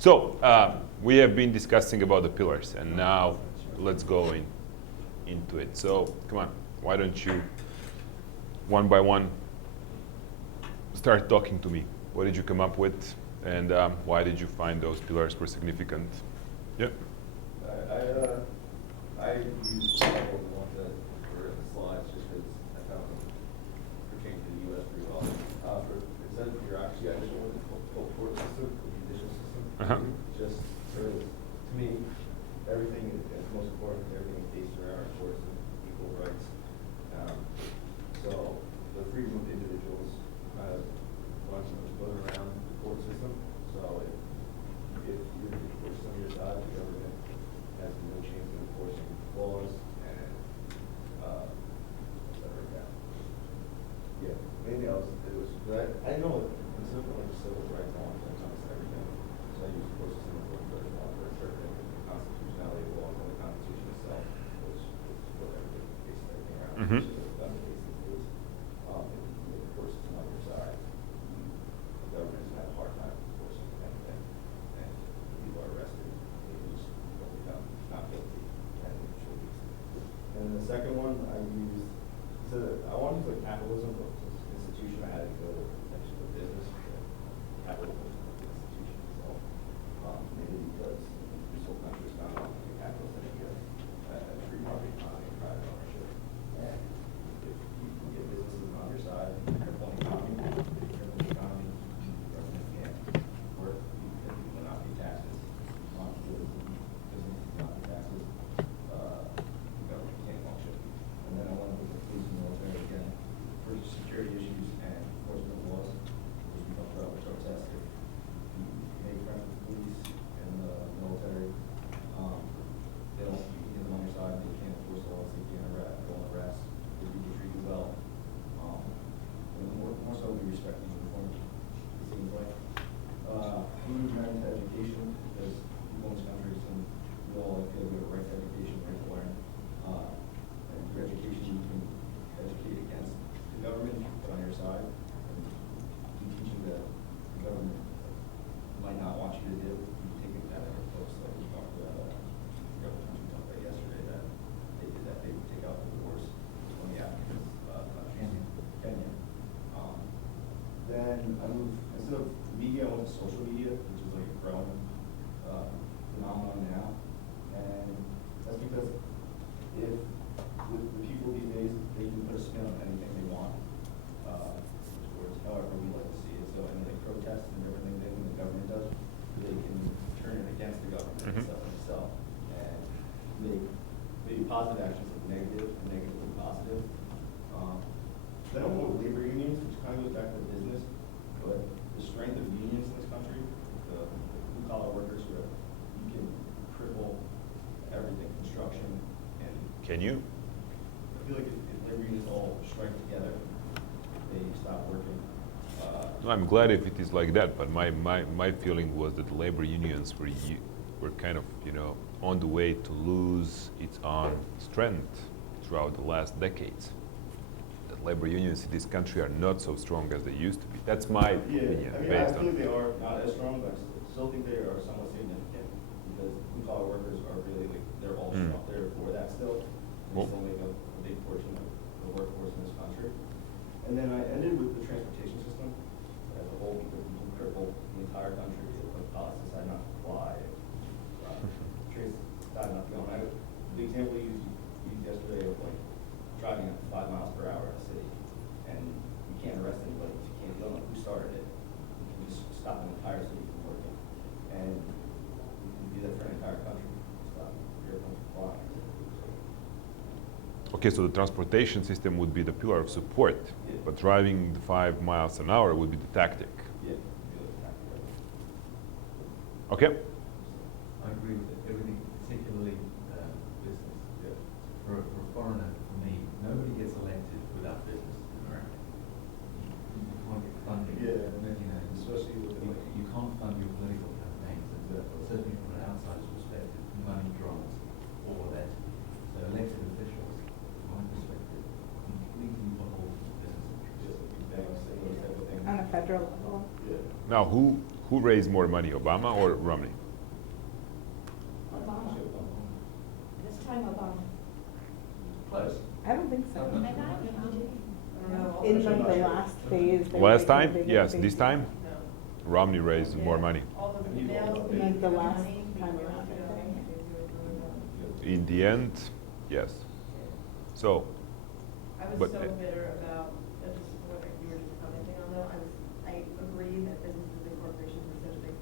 So we have been discussing about the pillars, and now let's go into it. So come on, why don't you, one by one, start talking to me. What did you come up with, and why did you find those pillars were significant? Yeah. I used a couple of the ones that were in the slides just because I found them pertaining to the U.S. pretty well. It says bureaucracy, I just wanted the court system, the judicial system. Just sort of, to me, everything is most important. Everything is based around our courts and equal rights. So the freedom of individuals kind of runs around the court system. So if you're the court system on your side, the government has no chance of enforcing laws and yeah, mainly I know it's not like civil rights law and sometimes everything. So I use the court system as for interpreting the constitutionality of law and the Constitution itself, which is what everything based everything around. So that's the basic is if the court system on your side, the government has had a hard time enforcing anything, and people are arrested, they lose what they done, not guilty, and should be. And then the second one I used, I wanted to use like capitalism, but this institution I had to go actually the business, capitalism institution itself. Maybe because this whole country is founded on the capitalist idea, a free market economy and private ownership. And if you can get businesses on your side, triple economy, the government can't work, you cannot pay taxes on businesses not pay taxes, the government can't function. And then I wanted to put the police and military again for security issues and enforcement laws, which we talked about, which are tested. You make friends with the police and the military. They don't, you can get them on your side, they can't enforce laws, they can't go on arrest, they do treat you well. And more so we respect the uniform, it seems like. Moving right into education, because people in this country, we all feel we have a right to education, right to learn. And through education, you can educate against the government, put on your side, and be teaching that the government might not want you to do. You take it that other folks, like we talked about, the other country we talked about yesterday, that they did that, they would take out the wars when the Africans, Kenya. Then I moved, instead of media, I went to social media, which is like a growing phenomenon now. And that's because if with the people these days, they can put a spin on anything they want, towards however we like to see it. So any like protests and everything the government does, they can turn it against the government itself and make maybe positive actions look negative and negative look positive. Then I went with labor unions, which kind of goes back to business, but the strength of unions in this country, the blue-collar workers, where you can cripple everything, construction, and Can you? I feel like if labor unions all strike together, they stop working. No, I'm glad if it is like that, but my feeling was that the labor unions were kind of, on the way to lose its own strength throughout the last decades. That labor unions in this country are not so strong as they used to be. That's my opinion. I based feel on like they are not as strong, but I still think they are somewhat significant because blue-collar workers are really like, they're all strong. They're for that still. They still make a big portion of the workforce in this country. And then I ended with the transportation system as a whole because we can cripple the entire country if like pilots decide not to fly, trains decide not to go. The example you used yesterday of like driving at 5 miles per hour in a city, and you can't arrest anybody because you don't know who started it. You can just stop an entire city from working, and you can do that for an entire country. Stop airplanes from flying. Okay, so the transportation system would be the pillar of support, but driving the 5 miles an hour would be the tactic. Yeah. Okay. I agree with everything, particularly business. Yeah. For a foreigner, for me, nobody gets elected without business in America. You can't get funding. Yeah. Especially with you can't fund your political campaigns. And certainly from an outsider's perspective, money drives all of that. So elected officials, from my perspective, completely beholden to business interests. Just like banks and those type of things. On a federal level. Yeah. Now, who Who raised more money, Obama or Romney? Obama. This time Obama. Close. I don't think so. I thought he did. No, In like the last phase. they Last were time? giving Yes. big- This time, Romney raised more money. All the emails. Like the last time around, I think. In the end, yes. So, I was But, so bitter about, just what you were just commenting on though, I agree that businesses and corporations are such a big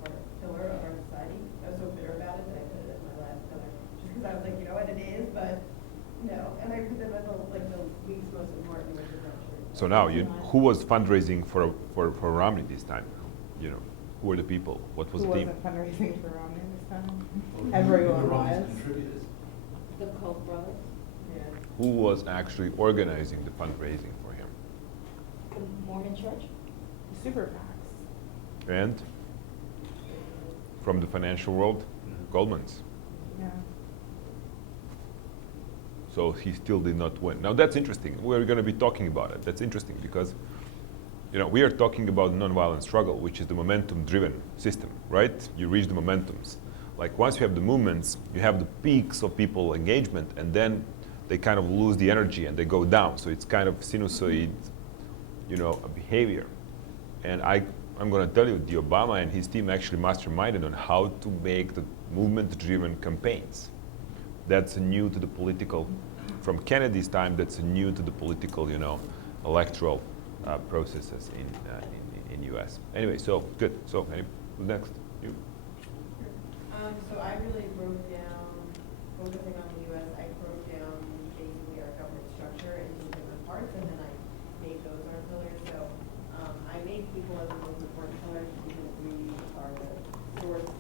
pillar of our society. I was so bitter about it that I put it as my last pillar, just because I was like, you know what, it is, but no. And I put them as the week's most important, which is actually. so now, who was fundraising for Romney this time? You know, who were the people? What was Who the team? wasn't fundraising for Romney this time? Well, Everyone who are Romney's was. contributors? The Koch brothers, Yeah. Who was actually organizing the fundraising for him? the Mormon church. Super PACs. And from the financial world, Goldman's. Yeah. So he still did not win. Now that's interesting. We're going to be talking about it. That's interesting because, you know, we are talking about nonviolent struggle, which is the momentum-driven system, right? You reach the momentums. Like once you have the movements, you have the peaks of people engagement, and then they kind of lose the energy and they go down. So it's kind of sinusoid, you know, a behavior. And I'm going to tell you, the Obama and his team actually masterminded on how to make the movement-driven campaigns. That's new to the political, from Kennedy's time, that's new to the political, you know, electoral processes in US. Anyway, so good. So who's next? You. So I really broke down, focusing on the US, I broke down basically our government structure into different parts, and then I made those our pillars. So I made people as the most important pillars because we are the source,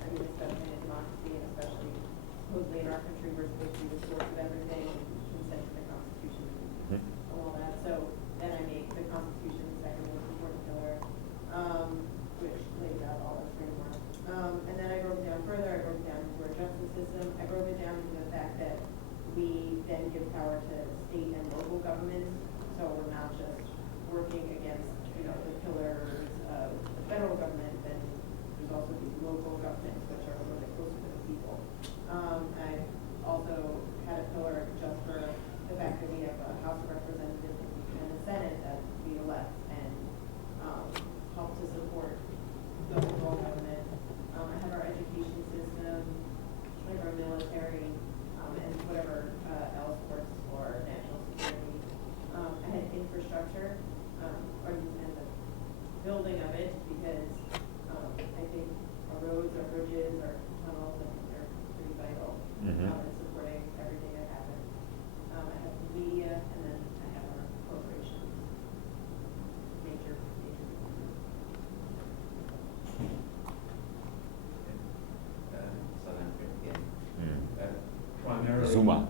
I mean, especially in democracy, and especially supposedly in our country, we're supposed to be the source of everything, consent to the Constitution, and all that. So then I made the Constitution the second most important pillar, which lays out all the framework. And then I broke it down further, I broke it down into our justice system, I broke it down into the fact that we then give power to state and local governments, so we're not just working against, you know, the pillars of the federal government, then there's also these local governments which are a little bit closer to the people. I also had a pillar just for the fact that we have a House of Representatives and a Senate that we elect and help to support the overall government. I have our education system, like our military, and whatever else works for national security. I had infrastructure, and the building of it, because I think our roads, our bridges, our tunnels, I think they're pretty vital in supporting everything that happens. I have the media, and then I have our corporations. Major. South Africa again. Primarily. Zuma.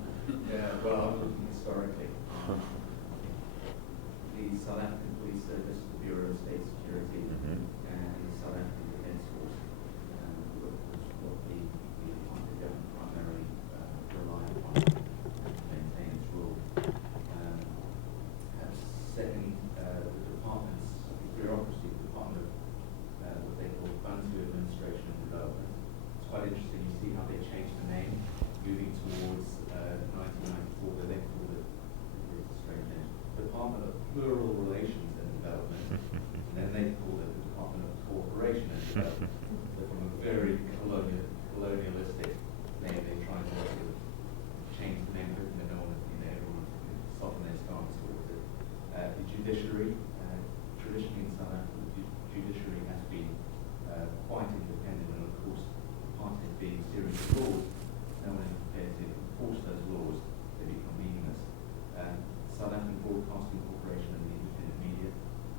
Yeah, well, I'm looking historically. The South African Police Service, the Bureau of State Security, and the South African Defence Force, was what the government primarily relied upon to maintain its rule. Secondly, the departments, the bureaucracy, the Department of what they call Bantu Administration and Development. It's quite interesting. You see how they changed the name, moving towards 1994, but they called it, it's a strange name, Department of Plural Relations and Development. And then they called it the Department of Cooperation and Development. So from a very colonialistic name, they tried to sort of change the name, hoping that no one, everyone would soften their stance towards it. The judiciary, traditionally in South Africa, the judiciary has been quite independent, and of course, part of it being a series of laws. No one is prepared to enforce those laws; they become meaningless. South African Broadcasting Corporation and the independent media.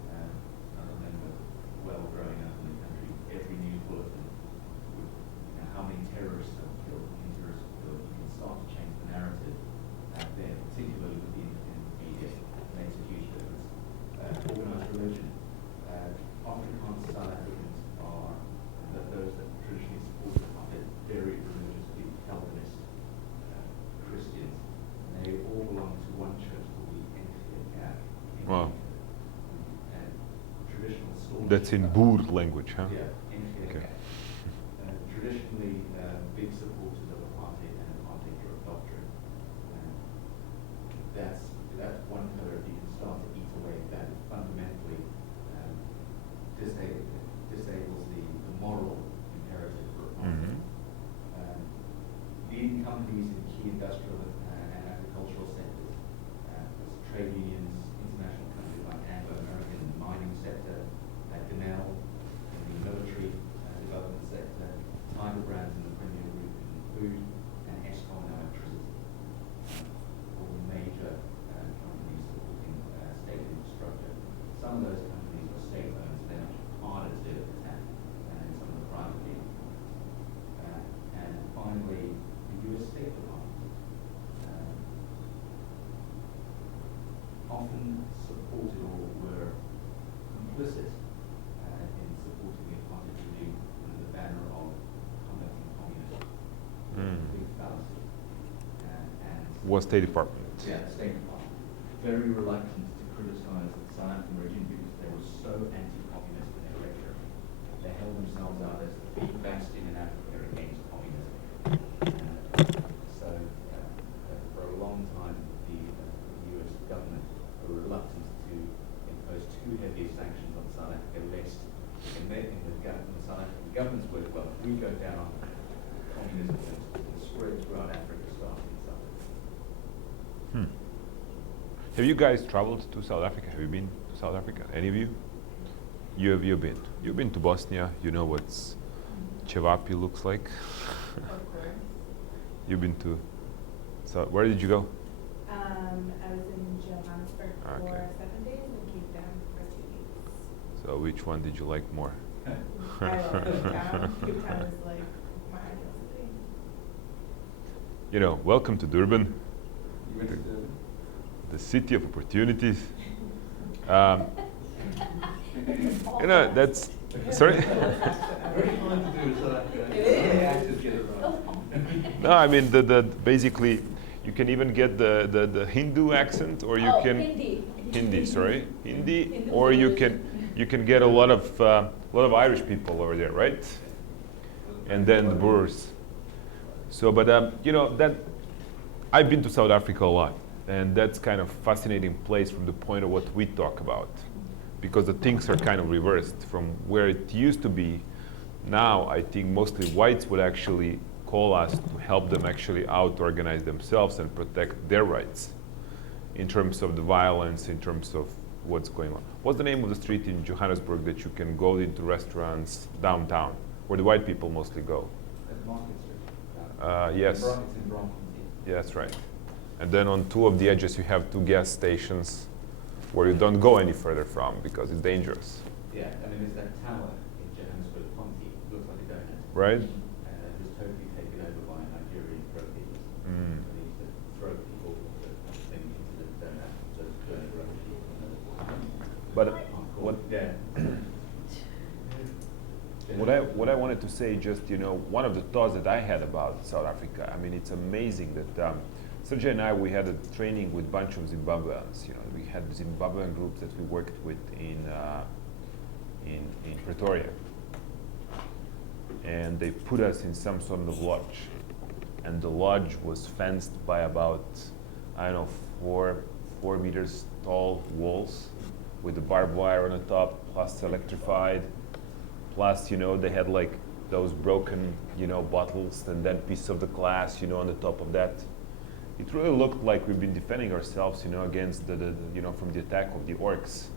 I remember well growing up in the country, every news bulletin would, how many terrorists have killed, how many terrorists have killed. You can start to change the narrative there, particularly with the independent media. Makes a huge difference. Organised religion. Afrikaans South Africans are those that traditionally support the are very religious people, Calvinist Christians. And they all belong to one church called the NYU. Wow. And traditional schools. That's in Boer language, huh? Yeah, traditionally big supporters of apartheid and apartheid doctrine. That's one pillar. If you can start to eat away at that, it fundamentally disables the moral imperative for apartheid. Leading companies in key industrial and agricultural sectors, trade unions, international companies like Anglo-American in the mining sector, Danell in the military development sector, Tiger Brands in the Premier Group in food, and Eskom in electricity. All major companies supporting state infrastructure. Some of those companies are state-owned, so they're much harder to attack than some of the private deals. And finally, the US State Department often supported or were complicit in supporting the apartheid regime under the banner of combating communism. Big fallacy. Was State Department? Yeah, State Department. Very reluctant to criticize the South African regime because they were so anti-communist in their rhetoric. They held themselves out as the big bastion in Africa against communism. For a long time, the US government were reluctant to impose too heavy sanctions on South Africa, lest the South African government's word, well, if we go down, communism will spread throughout Africa, starting in South Africa. Have you guys traveled to South Africa? Have you been to South Africa? Any of you? You've been. You've been to Bosnia. You know what Cevapi looks like. Of course. You've been to. So where did you go? I was in Johannesburg for Okay. 7 days and Cape Town for 2 weeks. So which one did you like more? I love Cape Town. Cape Town is like my ideal city. You know, welcome to Durban, You went to Durban? the city of opportunities. You know, that's sorry. Very hard to do in South Africa. The actors get it right. No, I mean the basically you can even get the Hindu accent, or you can Hindi, sorry, Hindi, or you can get a lot of Irish people over there, right? And then the Boers. So, but you know that I've been to South Africa a lot, and that's kind of fascinating place from the point of what we talk about, because the things are kind of reversed from where it used to be. Now I think mostly whites would actually call us to help them actually out-organize themselves and protect their rights in terms of the violence, in terms of what's going on. What's the name of the street in Johannesburg that you can go into restaurants downtown, where the white people mostly go? At Market Street. Yes. It's in Braamfontein. Yeah, that's right. And then on two of the edges you have two gas stations where you don't go any further from because it's dangerous. Yeah, I mean, there's that tower in Johannesburg, Ponty, looks like a donut. Right? It was totally taken over by Nigerian drug dealers. Mm. So they used to throw people into the donut, those donut rug people. But What? Yeah. what I wanted to say, just, you know, one of the thoughts that I had about South Africa, I mean, it's amazing that Sergey and I, we had a training with a bunch of Zimbabweans. You know, we had Zimbabwean groups that we worked with in Pretoria. And they put us in some sort of lodge. And the lodge was fenced by about, I don't know, 4 meters tall walls with the barbed wire on the top, plus electrified. Plus, you know, they had like those broken, you know, bottles and then piece of the glass, you know, on the top of that. It really looked like we've been defending ourselves, you know, against the you know, from the attack of the orcs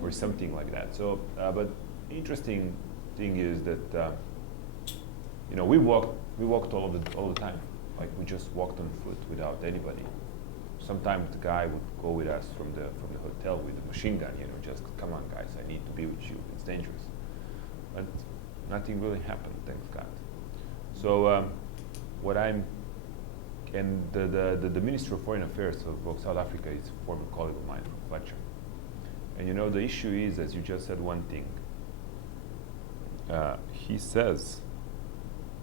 or something like that. So, but interesting thing is that, you know, we walked all the time. Like we just walked on foot without anybody. Sometimes the guy would go with us from the hotel with a machine gun, you know, just come on guys, I need to be with you, it's dangerous. But nothing really happened, thank God. So and the Minister of Foreign Affairs of South Africa is a former colleague of mine from Fletcher. And you know, the issue is, as you just said one thing, he says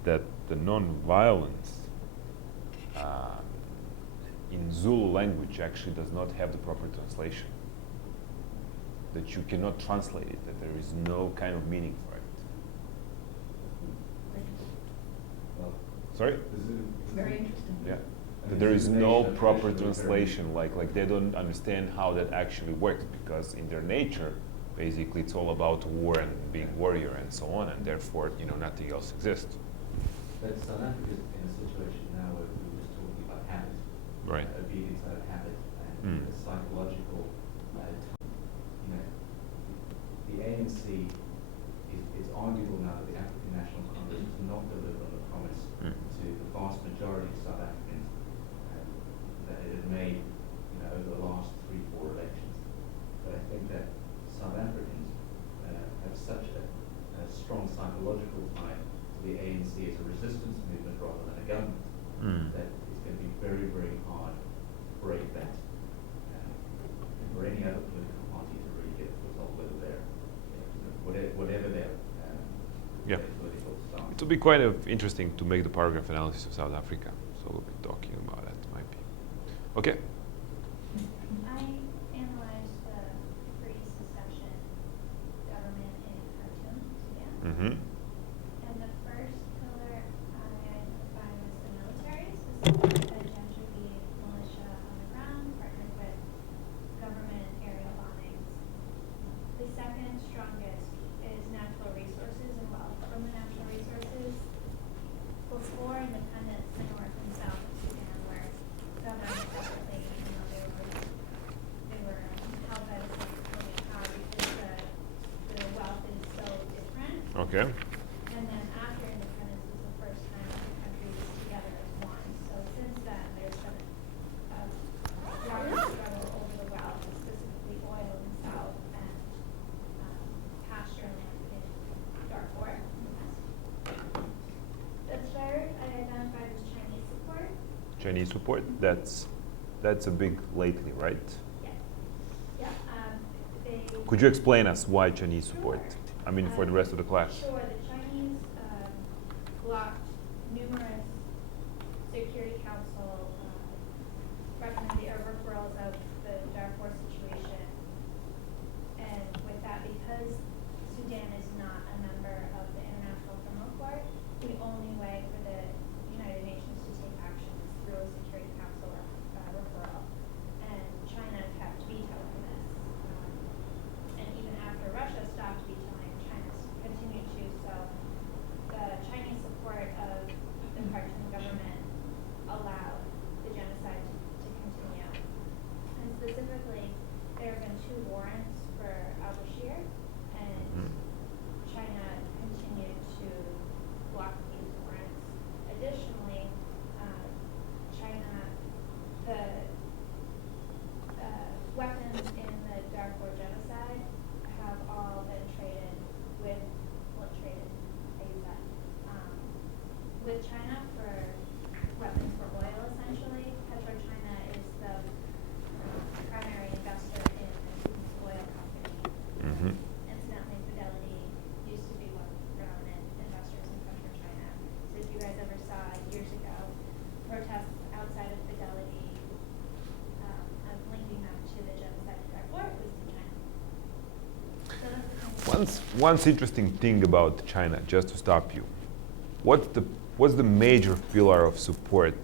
that the non-violence in Zulu language actually does not have the proper translation. That you cannot translate it, that there is no kind of meaning for it. Sorry? Very interesting. Yeah. That there is no proper translation, like they don't understand how that actually works, because in their nature, basically it's all about war and being warrior and so on, and therefore, nothing else exists. But South Africa is in a situation now where we were just talking about habit. Right. Obedience out of habit and a psychological, the ANC is arguable now that the African National Congress has not delivered on the promise to the vast majority of South Africans that it had made, over the last 3-4 elections. But I think that South Africans have such a strong psychological tie to the ANC as a resistance movement rather than a government that it's going to be very, very hard to break that for any other political party to really get a foothold, whether they're whatever their political stance. It will be quite interesting to make the paragraph analysis of South Africa. So we'll be talking about that, might be. Okay. I analyzed the pre-secession government in Khartoum, Sudan. Mm-hmm. And the first pillar I identified was the military, specifically the Janjaweed militia on the ground, partnered with government aerial bombings. The second strongest is natural resources and wealth from the natural resources. Before independence, the north and south of Sudan were governed separately, even though they were held by the same ruling power because the wealth is so different. Okay. And then after independence was the first time that the country was together as one. So since then, there's been a large struggle over the wealth, specifically oil in the south and pasture land in Darfur in the west. The third I identified as Chinese support. Chinese support. That's a big lately, right? Yeah. Yeah. They Could you explain us why Chinese support? I mean, for the rest of the class. Sure. The Chinese blocked numerous Security Council referrals of the Darfur situation, and with that, because Sudan is not a member of the International Criminal Court, the only way for the United Nations to take action is through a Security Council referral, and China kept vetoing this. And even after Russia stopped vetoing, China continued to. So the Chinese support of the Khartoum government allowed the genocide to continue. And specifically, there have been 2 warrants for al-Bashir, and China continued to block these warrants. Additionally, China, the weapons in the Darfur genocide have all been traded with, I use that, with China for weapons for oil, essentially. PetroChina is the primary investor in the oil company. Mm-hmm. Incidentally, Fidelity used to be one of the prominent investors in PetroChina. So if you guys ever saw years ago protests outside of Fidelity linking them to the genocide in Darfur, it was in China. So that's the One interesting thing about China, just to stop you, what's the major pillar of support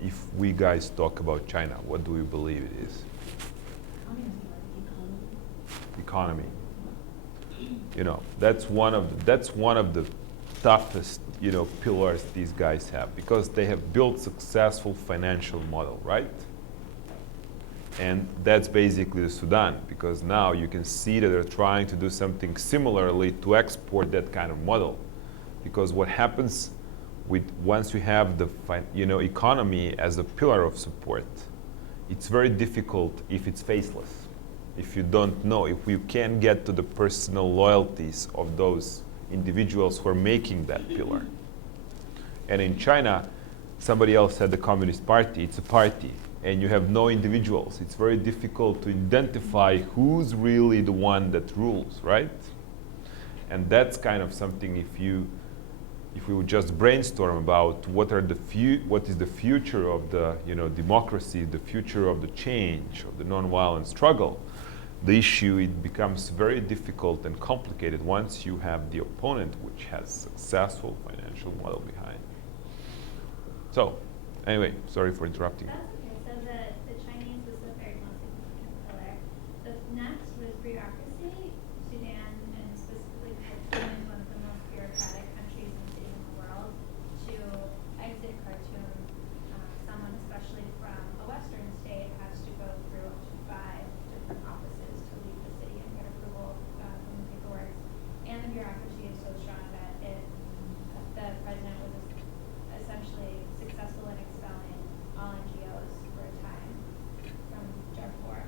if we guys talk about China? What do we believe it is? Economy. That's one of the toughest pillars these guys have, because they have built successful financial model, right? And that's basically the Sudan, because now you can see that they're trying to do something similarly to export that kind of model. Because what happens once you have the economy as a pillar of support, it's very difficult if it's faceless, if you don't know, if you can't get to the personal loyalties of those individuals who are making that pillar. And in China, somebody else said the Communist Party, it's a party, and you have no individuals. It's very difficult to identify who's really the one that rules, right? And that's kind of something, if we would just brainstorm about what is the future of the democracy, the future of the change, of the nonviolent struggle, the issue, it becomes very difficult and complicated once you have the opponent which has successful financial model behind. So, anyway, sorry for interrupting. That's okay. So the Chinese was the third most significant pillar. The next was bureaucracy. Sudan, and specifically Khartoum, is one of the most bureaucratic countries in the world. To exit Khartoum, someone, especially from a Western state, has to go through up to 5 different offices to leave the city and get approval from the paperwork. And the bureaucracy is so strong that the president was essentially successful in expelling all NGOs for a time from Darfur.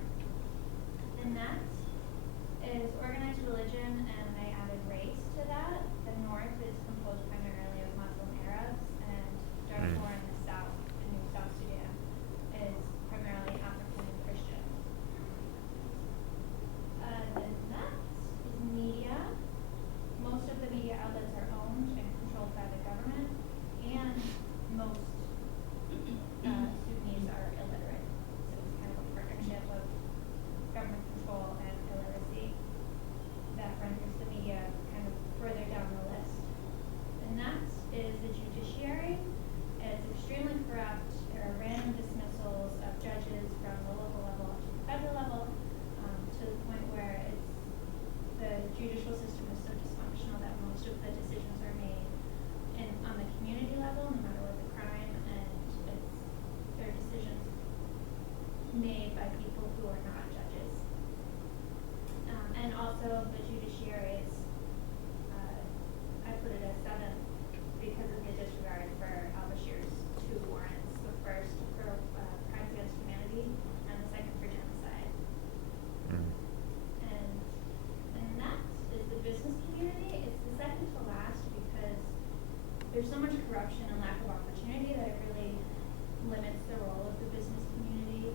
The next is organized religion, and I added race to that. The north is composed primarily of Muslim Arabs, and Darfur in the south, in New South Sudan, is primarily African and Christian. The next is media. Most of the media outlets are owned and controlled by the government, and most Sudanese are illiterate. So it's kind of a partnership of government control and illiteracy that renders the media kind of further down the list. The next is the judiciary. It's extremely corrupt. There are random dismissals of judges from the local level up to the federal level, to the point where the judicial system is so dysfunctional that most of the decisions are made on the community level, no matter what the crime, and they're decisions made by people who are not judges. And also the judiciary is, I put it as 7 because of the disregard for al-Bashir's 2 warrants, the first for crimes against humanity and the second for genocide. And next is the business community. It's the second to last because there's so much corruption and lack of opportunity that it really limits the role of the business community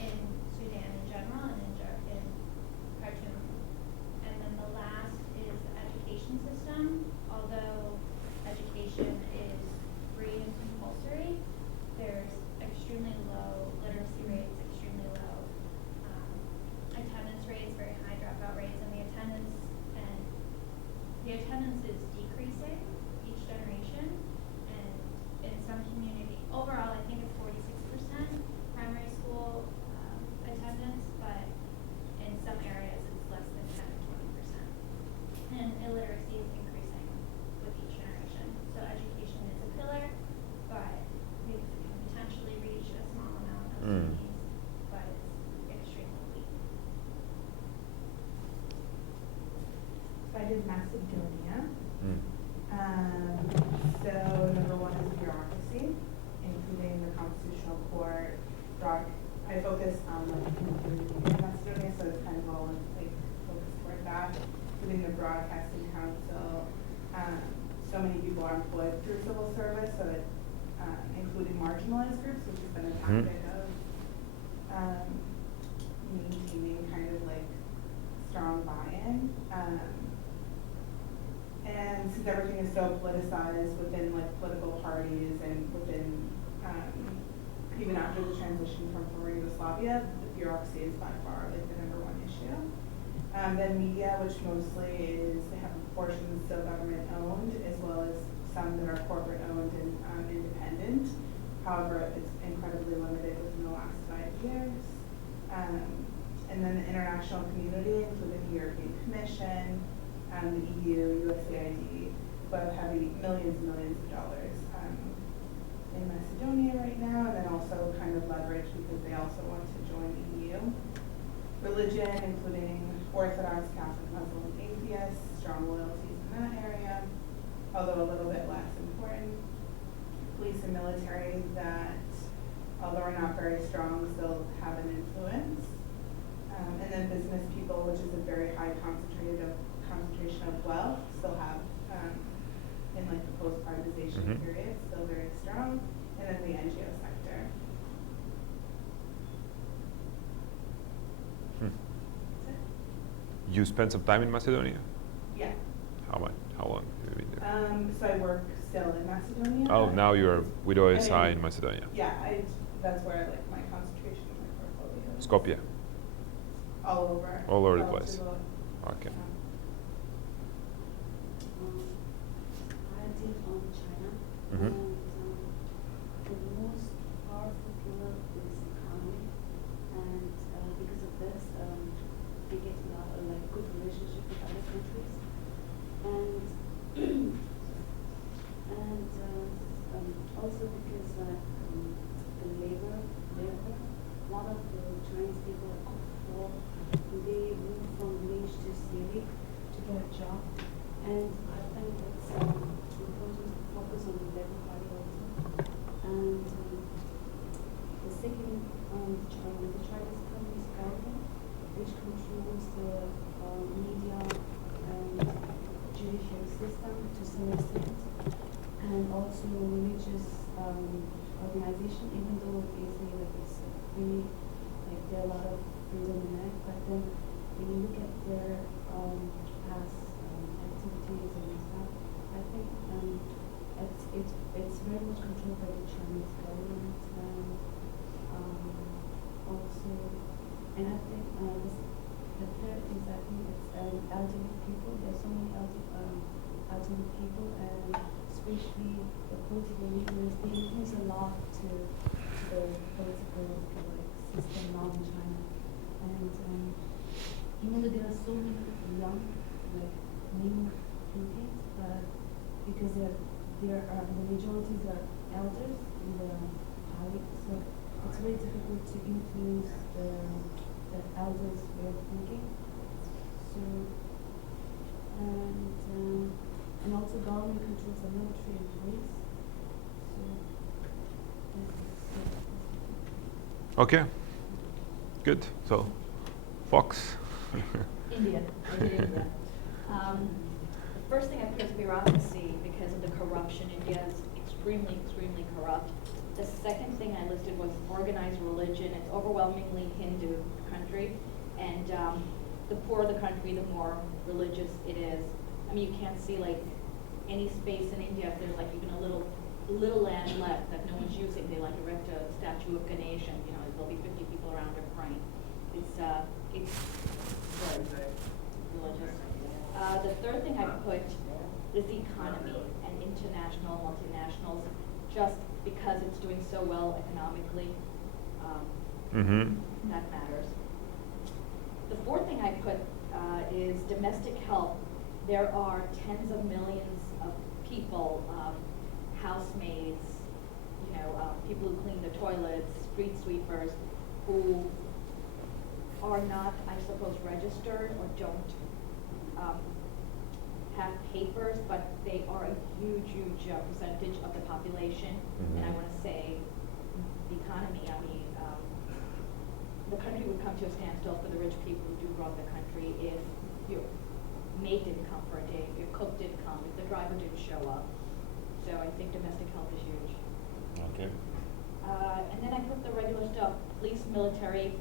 in Sudan in general and in Khartoum. And then the last is the education system. Although education is free and compulsory, there's extremely low literacy rates, extremely low attendance rates, very high dropout rates, and the attendance is decreasing each generation. And in some community, overall, I think it's 46% primary school attendance, but in some areas it's less than 10 to 20%. And illiteracy is increasing with each generation. So education is a pillar, but we can potentially reach a small amount of Sudanese, but it's extremely weak. So I did Macedonia. So number 1 is bureaucracy, including the constitutional court. I focus on in Macedonia, so it's kind of all like focused toward that, including the broadcasting council. So many people are employed through civil service, so it, including marginalized groups, which has been a tactic of maintaining kind of like strong buy-in. And since everything is so politicized within like political parties and within even after the transition from former Yugoslavia, the bureaucracy is by far like the #1 issue. Then media, which mostly is, they have portions still government owned, as well as some that are corporate owned and independent. However, it's incredibly limited within the last 5 years. And then the international community, including the European Commission, the EU, USAID, but having millions and millions of dollars in Macedonia right now, and then also kind of leverage because they also want to join the EU. Religion, including Orthodox, Catholic, Muslim, and atheists, strong loyalties in that area, although a little bit less important. Police and military that, although are not very strong, still have an influence. And then business people, which is a very high concentration of wealth, still have in like the post-privatization period, still very strong. And then the NGO sector. You spent some time in Macedonia? Yeah. How much? How long have you been there? So I work still in Macedonia. Oh, now you're with OSI in Macedonia. Yeah, that's where like my concentration of my portfolio is. Skopje. All over. All over the to place. Okay. I did on China, Mhm. and also religious organization, even though they say like it's free, like there are a lot of freedom in it, but then when you look at their past activities and stuff, I think it's very much controlled by the Chinese government also, and I think the third is I think it's elderly people. There's so many elderly people, and especially the political leaders, they influence a lot to the political system now in China. And even though there are so many young, new thinkers, but because there are the majorities are elders in the party, so it's very difficult to influence the elders' way of thinking. So and also government controls the military and police. So Okay. Good. So, Fox. India. I did India. The first thing I put is bureaucracy because of the corruption. India is extremely, extremely corrupt. The second thing I listed was organized religion. It's overwhelmingly Hindu country, and the poorer the country, the more religious it is. I mean, you can't see any space in India if there's even a little land left that no one's using. They erect a statue of Ganesh, and there'll be 50 people around it praying. It's very, very religious. The third thing I put is the economy and international, multinationals, just because it's doing so well economically. That matters. The fourth thing I put is domestic help. There are tens of millions of people, housemaids, people who clean the toilets, street sweepers, who are not, I suppose, registered or don't have papers, but they are a huge, huge percentage of the population. And I want to say the economy, the country would come to a standstill for the rich people who do run the country if your maid didn't come for a day, if your cook didn't come, if the driver didn't show up. So I think domestic help is huge. Okay. And then I put the regular stuff, police, military,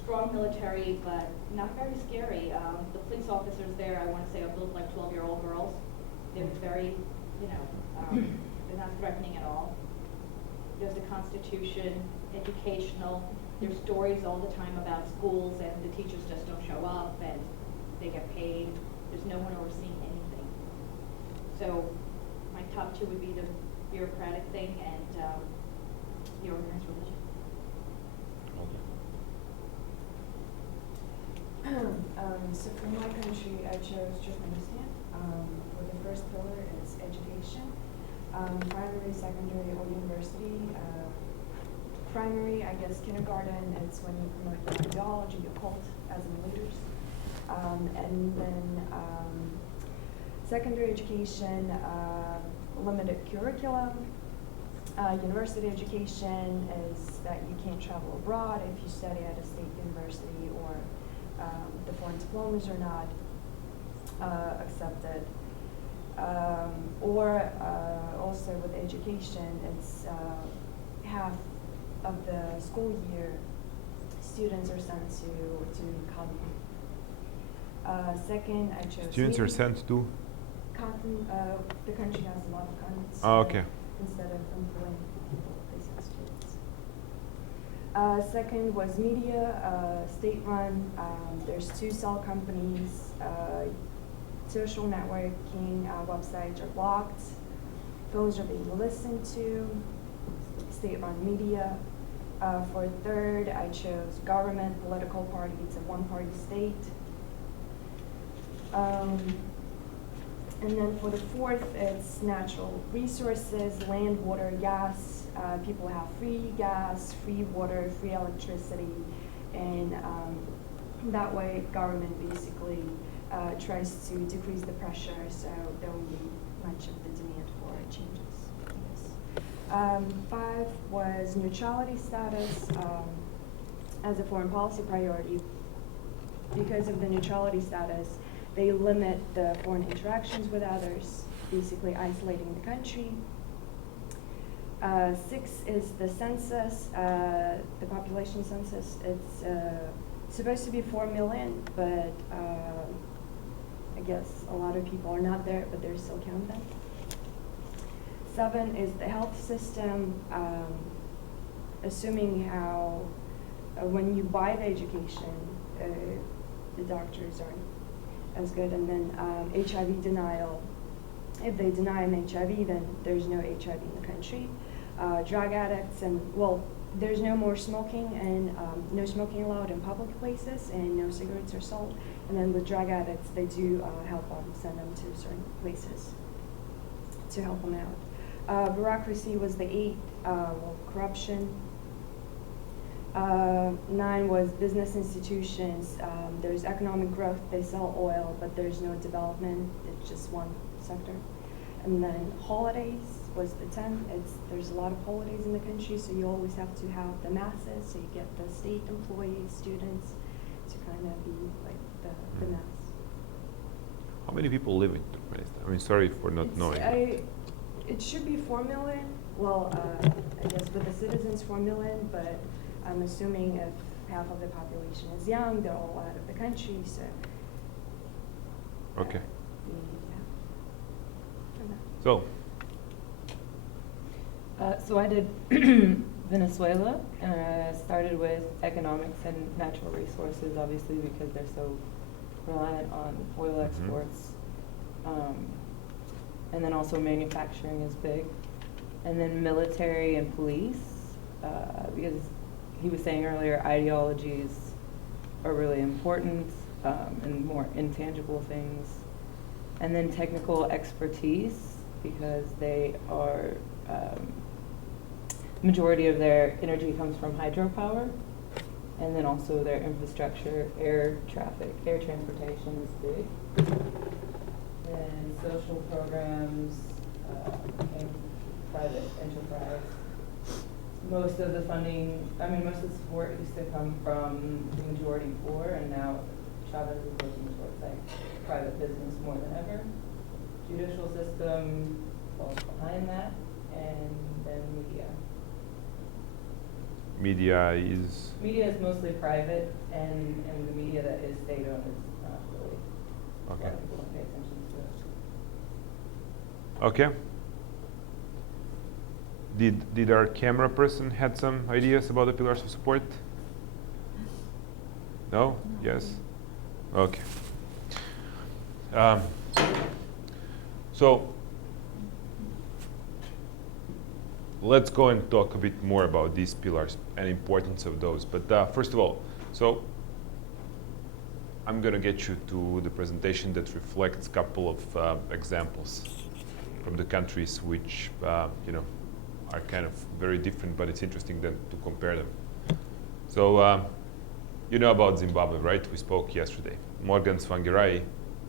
strong military, but not very scary. The police officers there, I want to say, are built like 12-year-old girls. They're very, they're not threatening at all. There's the Constitution, educational. There's stories all the time about schools and the teachers just don't show up and they get paid. There's no one overseeing anything. So my top two would be the bureaucratic thing and the organized religion. So for my country, I chose Turkmenistan. For the first pillar, it's education. Primary, secondary, or university. Primary, I guess kindergarten, it's when you promote your ideology, your cult as in leaders. And then secondary education, limited curriculum. University education is that you can't travel abroad if you study at a state university, or the foreign diplomas are not accepted. Or also with education, it's half of the school year students are sent to Cotton. Second, I chose Students are sent to? Cotton. The country has a lot of cotton. So Oh, okay. instead of employing people, they send students. Second was media, state-run. There's 2 cell companies. Social networking websites are blocked. Those are being listened to. State-run media. For third, I chose government, political party. It's a one-party state. And then for the fourth, it's natural resources, land, water, gas. People have free gas, free water, free electricity, and that way government basically tries to decrease the pressure, so there won't be much of the demand for changes. Yes. 5 was neutrality status as a foreign policy priority. Because of the neutrality status, they limit the foreign interactions with others. basically isolating the country. 6 is the census, the population census. It's supposed to be 4 million, but I guess a lot of people are not there, but they're still counting. 7 is the health system, assuming how when you buy the education, the doctors aren't as good. And then HIV denial. If they deny an HIV, then there's no HIV in the country. Drug addicts, and well, there's no more smoking, and no smoking allowed in public places, and no cigarettes are sold. And then with drug addicts, they do help them, send them to certain places to help them out. Bureaucracy was the 8, well, corruption. 9 was business institutions. There's economic growth, they sell oil, but there's no development, it's just one sector. And then holidays was the 10. There's a lot of holidays in the country, so you always have to have the masses, so you get the state employees, students, to kind of be like the mass. How many people live in Turkmenistan? I mean, sorry for not knowing. It should be 4 million. Well, I guess with the citizens 4 million, but I'm assuming if half of the population is young, they're all out of the country, so. Okay. Yeah. So I did Venezuela, and I started with economics and natural resources, obviously, because they're so reliant on oil exports. And then also manufacturing is big. And then military and police, because he was saying earlier, ideologies are really important, and more intangible things. And then technical expertise, because they are, majority of their energy comes from hydropower. And then also their infrastructure, air traffic, air transportation is big. And social programs, and private enterprise. Most of the funding, most of the support used to come from the majority poor, and now Chavez is looking towards like private business more than ever. Judicial system falls behind that, and then media. Media is Mostly private, and the media that is state-owned is not really. okay. A lot of people don't pay attention to it. Okay. Did our camera person had some ideas about the pillars of support? No? Yes? Okay. So let's go and talk a bit more about these pillars and importance of those. But first of all, so I'm going to get you to the presentation that reflects a couple of examples from the countries which are kind of very different, but it's interesting then to compare them. So you know about Zimbabwe, right? We spoke yesterday. Morgan Tsvangirai,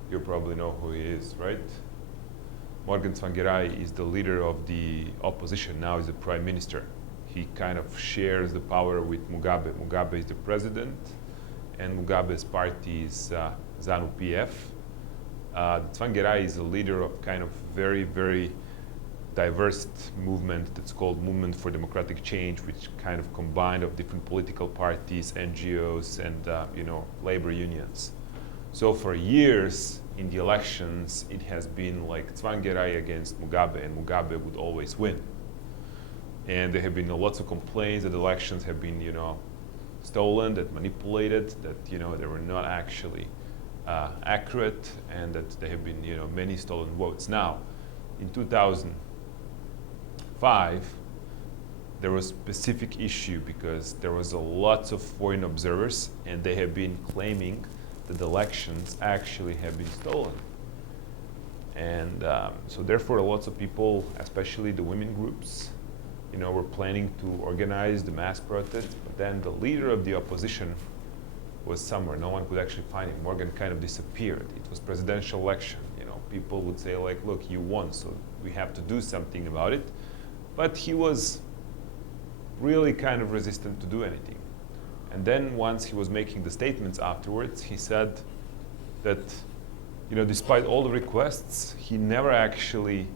you probably know who he is, right? Morgan Tsvangirai is the leader of the opposition, now he's the prime minister. He kind of shares the power with Mugabe. Mugabe is the president, and Mugabe's party is ZANU-PF. Tsvangirai is a leader of kind of very, very diverse movement that's called Movement for Democratic Change, which kind of combined of different political parties, NGOs, and labor unions. So for years in the elections, it has been like Tsvangirai against Mugabe, and Mugabe would always win. And there have been lots of complaints that elections have been, stolen, that manipulated, that they were not actually accurate, and that there have been, many stolen votes. Now, in 2005, there was a specific issue because there was a lots of foreign observers, and they have been claiming that the elections actually have been stolen. And so therefore lots of people, especially the women groups, were planning to organize the mass protest, but then the leader of the opposition was somewhere. No one could actually find him. Morgan kind of disappeared. It was presidential election. People would say like, look, you won, so we have to do something about it. But he was really kind of resistant to do anything. And then once he was making the statements afterwards, he said that despite all the requests, he never actually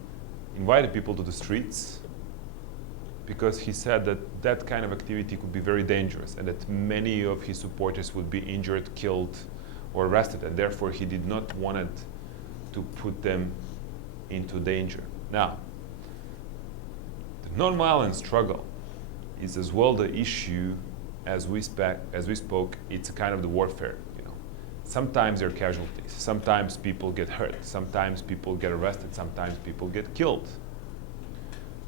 invited people to the streets, because he said that that kind of activity could be very dangerous and that many of his supporters would be injured, killed, or arrested, and therefore he did not want to put them into danger. Now, the nonviolent struggle is as well the issue as we spoke. It's a kind of the warfare. Sometimes there are casualties. Sometimes people get hurt. Sometimes people get arrested. Sometimes people get killed.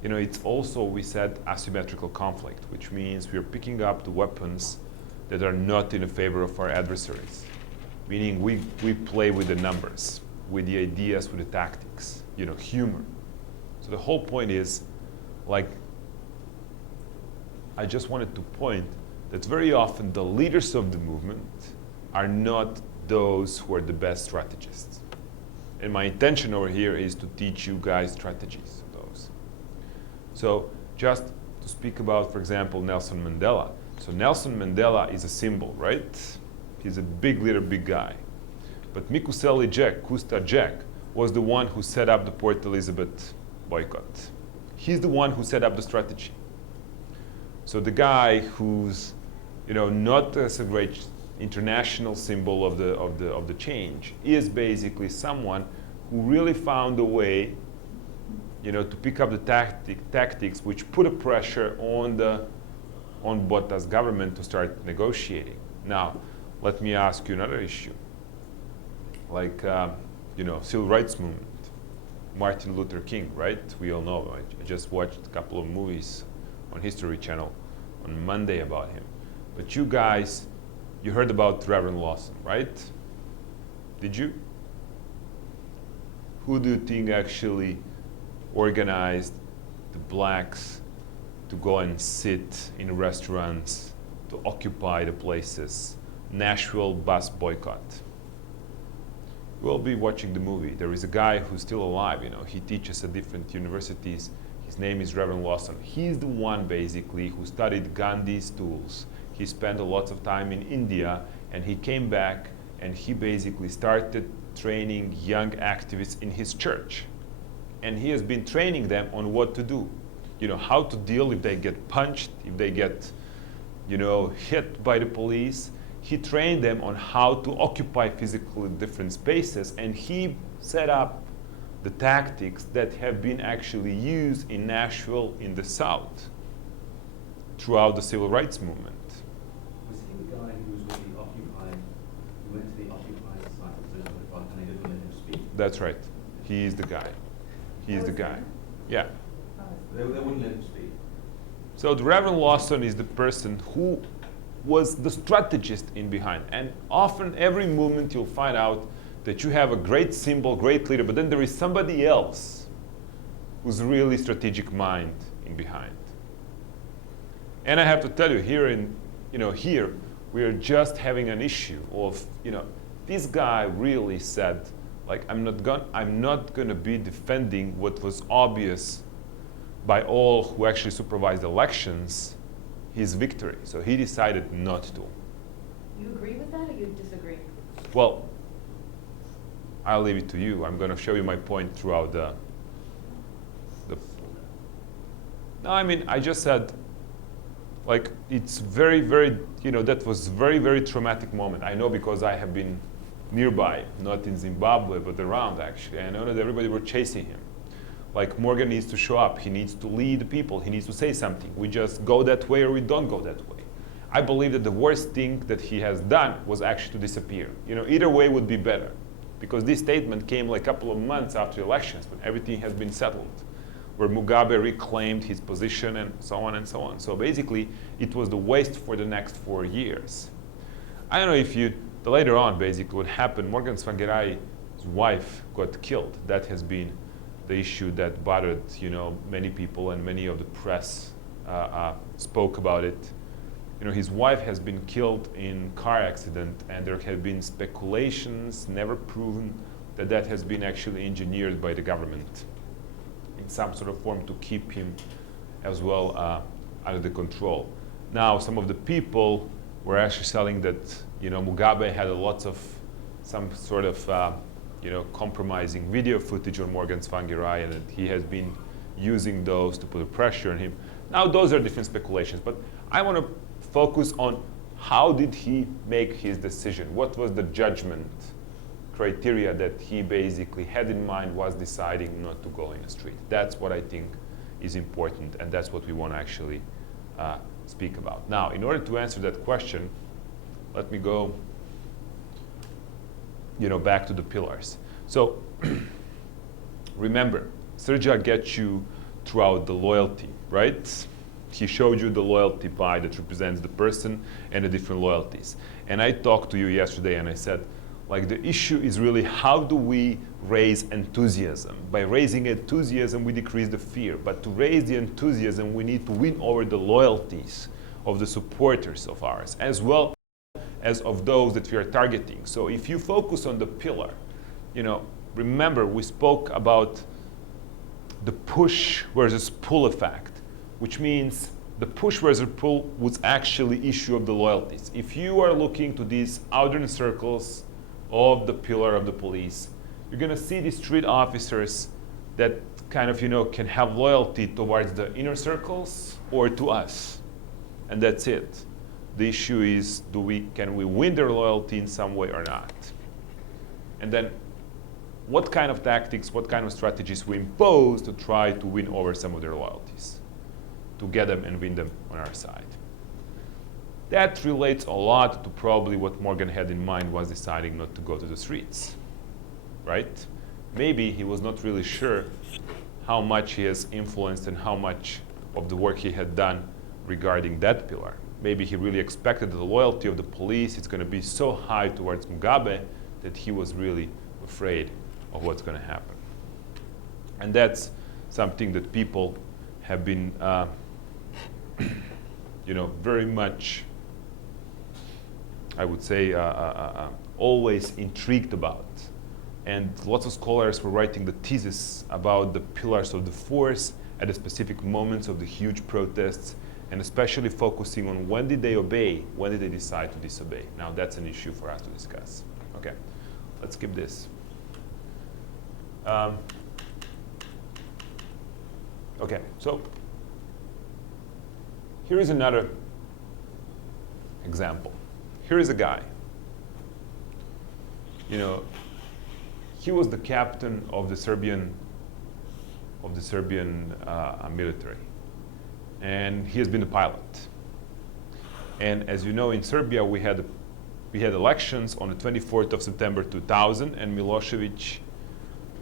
It's also, we said, asymmetrical conflict, which means we're picking up the weapons that are not in favor of our adversaries. Meaning we play with the numbers, with the ideas, with the tactics, humor. So the whole point is, I just wanted to point that very often the leaders of the movement are not those who are the best strategists. And my intention over here is to teach you guys strategies of those. So just to speak about, for example, Nelson Mandela. So Nelson Mandela is a symbol, right? He's a big leader, big guy. But Mikuseli Jack, Kusta Jack, was the one who set up the Port Elizabeth boycott. He's the one who set up the strategy. So the guy who's, not as a great international symbol of the change is basically someone who really found a way, to pick up the tactics which put a pressure on Botta's government to start negotiating. Now, let me ask you another issue, civil rights movement. Martin Luther King, right? We all know. I just watched a couple of movies on History Channel on Monday about him. But you guys, you heard about Reverend Lawson, right? Did you? Who do you think actually organized the blacks to go and sit in restaurants, to occupy the places? Nashville bus boycott. We'll be watching the movie. There is a guy who's still alive, he teaches at different universities. His name is Reverend Lawson. He's the one basically who studied Gandhi's tools. He spent a lot of time in India, and he came back and he basically started training young activists in his church. And he has been training them on what to do. How to deal if they get punched, if they get, hit by the police. He trained them on how to occupy physically different spaces, and he set up the tactics that have been actually used in Nashville in the South throughout the civil rights movement. Was he the guy who was with the Occupy, who went to the Occupy site and they didn't let him speak? That's right. He is the guy. He is the guy. Yeah. They wouldn't let him speak. So the Reverend Lawson is the person who was the strategist in behind. And often every movement you'll find out that you have a great symbol, great leader, but then there is somebody else who's really strategic mind in behind. And I have to tell you, here we are just having an issue of, this guy really said, I'm not gonna be defending what was obvious by all who actually supervised elections, his victory. So he decided not to. You agree with that or you disagree? Well, I'll leave it to you. I'm going to show you my point throughout the No, I just said, it's very, very, that was very, very traumatic moment. I know because I have been nearby, not in Zimbabwe, but around actually. I know that everybody were chasing him. Morgan needs to show up. He needs to lead the people. He needs to say something. We just go that way or we don't go that way. I believe that the worst thing that he has done was actually to disappear. Either way would be better, because this statement came a couple of months after the elections when everything has been settled, where Mugabe reclaimed his position and so on and so on. So basically, it was the waste for the next 4 years. I don't know if later on, basically, what happened, Morgan Tsvangirai's wife got killed. That has been the issue that bothered, many people, and many of the press spoke about it. His wife has been killed in car accident, and there have been speculations, never proven, that has been actually engineered by the government in some sort of form to keep him as well out of the control. Now, some of the people were actually saying that Mugabe had lots of some sort of compromising video footage on Morgan Tsvangirai, and that he has been using those to put a pressure on him. Now, those are different speculations, but I want to focus on how did he make his decision? What was the judgment criteria that he basically had in mind was deciding not to go in the street? That's what I think is important, and that's what we want to actually speak about. Now, in order to answer that question, let me go back to the pillars. So remember, Srdja gets you throughout the loyalty, right? He showed you the loyalty pie that represents the person and the different loyalties. And I talked to you yesterday and I said, like, the issue is really how do we raise enthusiasm? By raising enthusiasm, we decrease the fear. But to raise the enthusiasm, we need to win over the loyalties of the supporters of ours, as well as of those that we are targeting. So if you focus on the pillar, remember we spoke about the push versus pull effect, which means the push versus pull was actually issue of the loyalties. If you are looking to these outer circles of the pillar of the police, you're going to see these street officers that kind of can have loyalty towards the inner circles or to us, and that's it. The issue is, can we win their loyalty in some way or not? And then what kind of tactics, what kind of strategies we impose to try to win over some of their loyalties, to get them and win them on our side. That relates a lot to probably what Morgan had in mind was deciding not to go to the streets, right? Maybe he was not really sure how much he has influenced and how much of the work he had done regarding that pillar. Maybe he really expected that the loyalty of the police is going to be so high towards Mugabe that he was really afraid of what's going to happen. And that's something that people have been, very much, I would say, always intrigued about. And lots of scholars were writing the thesis about the pillars of the force at the specific moments of the huge protests, and especially focusing on when did they obey, when did they decide to disobey. Now that's an issue for us to discuss. Okay, let's skip this. Okay, so here is another example. Here is a guy. He was the captain of the Serbian military, and he has been a pilot. And as you know, in Serbia we had elections on the 24th of September 2000, and Milosevic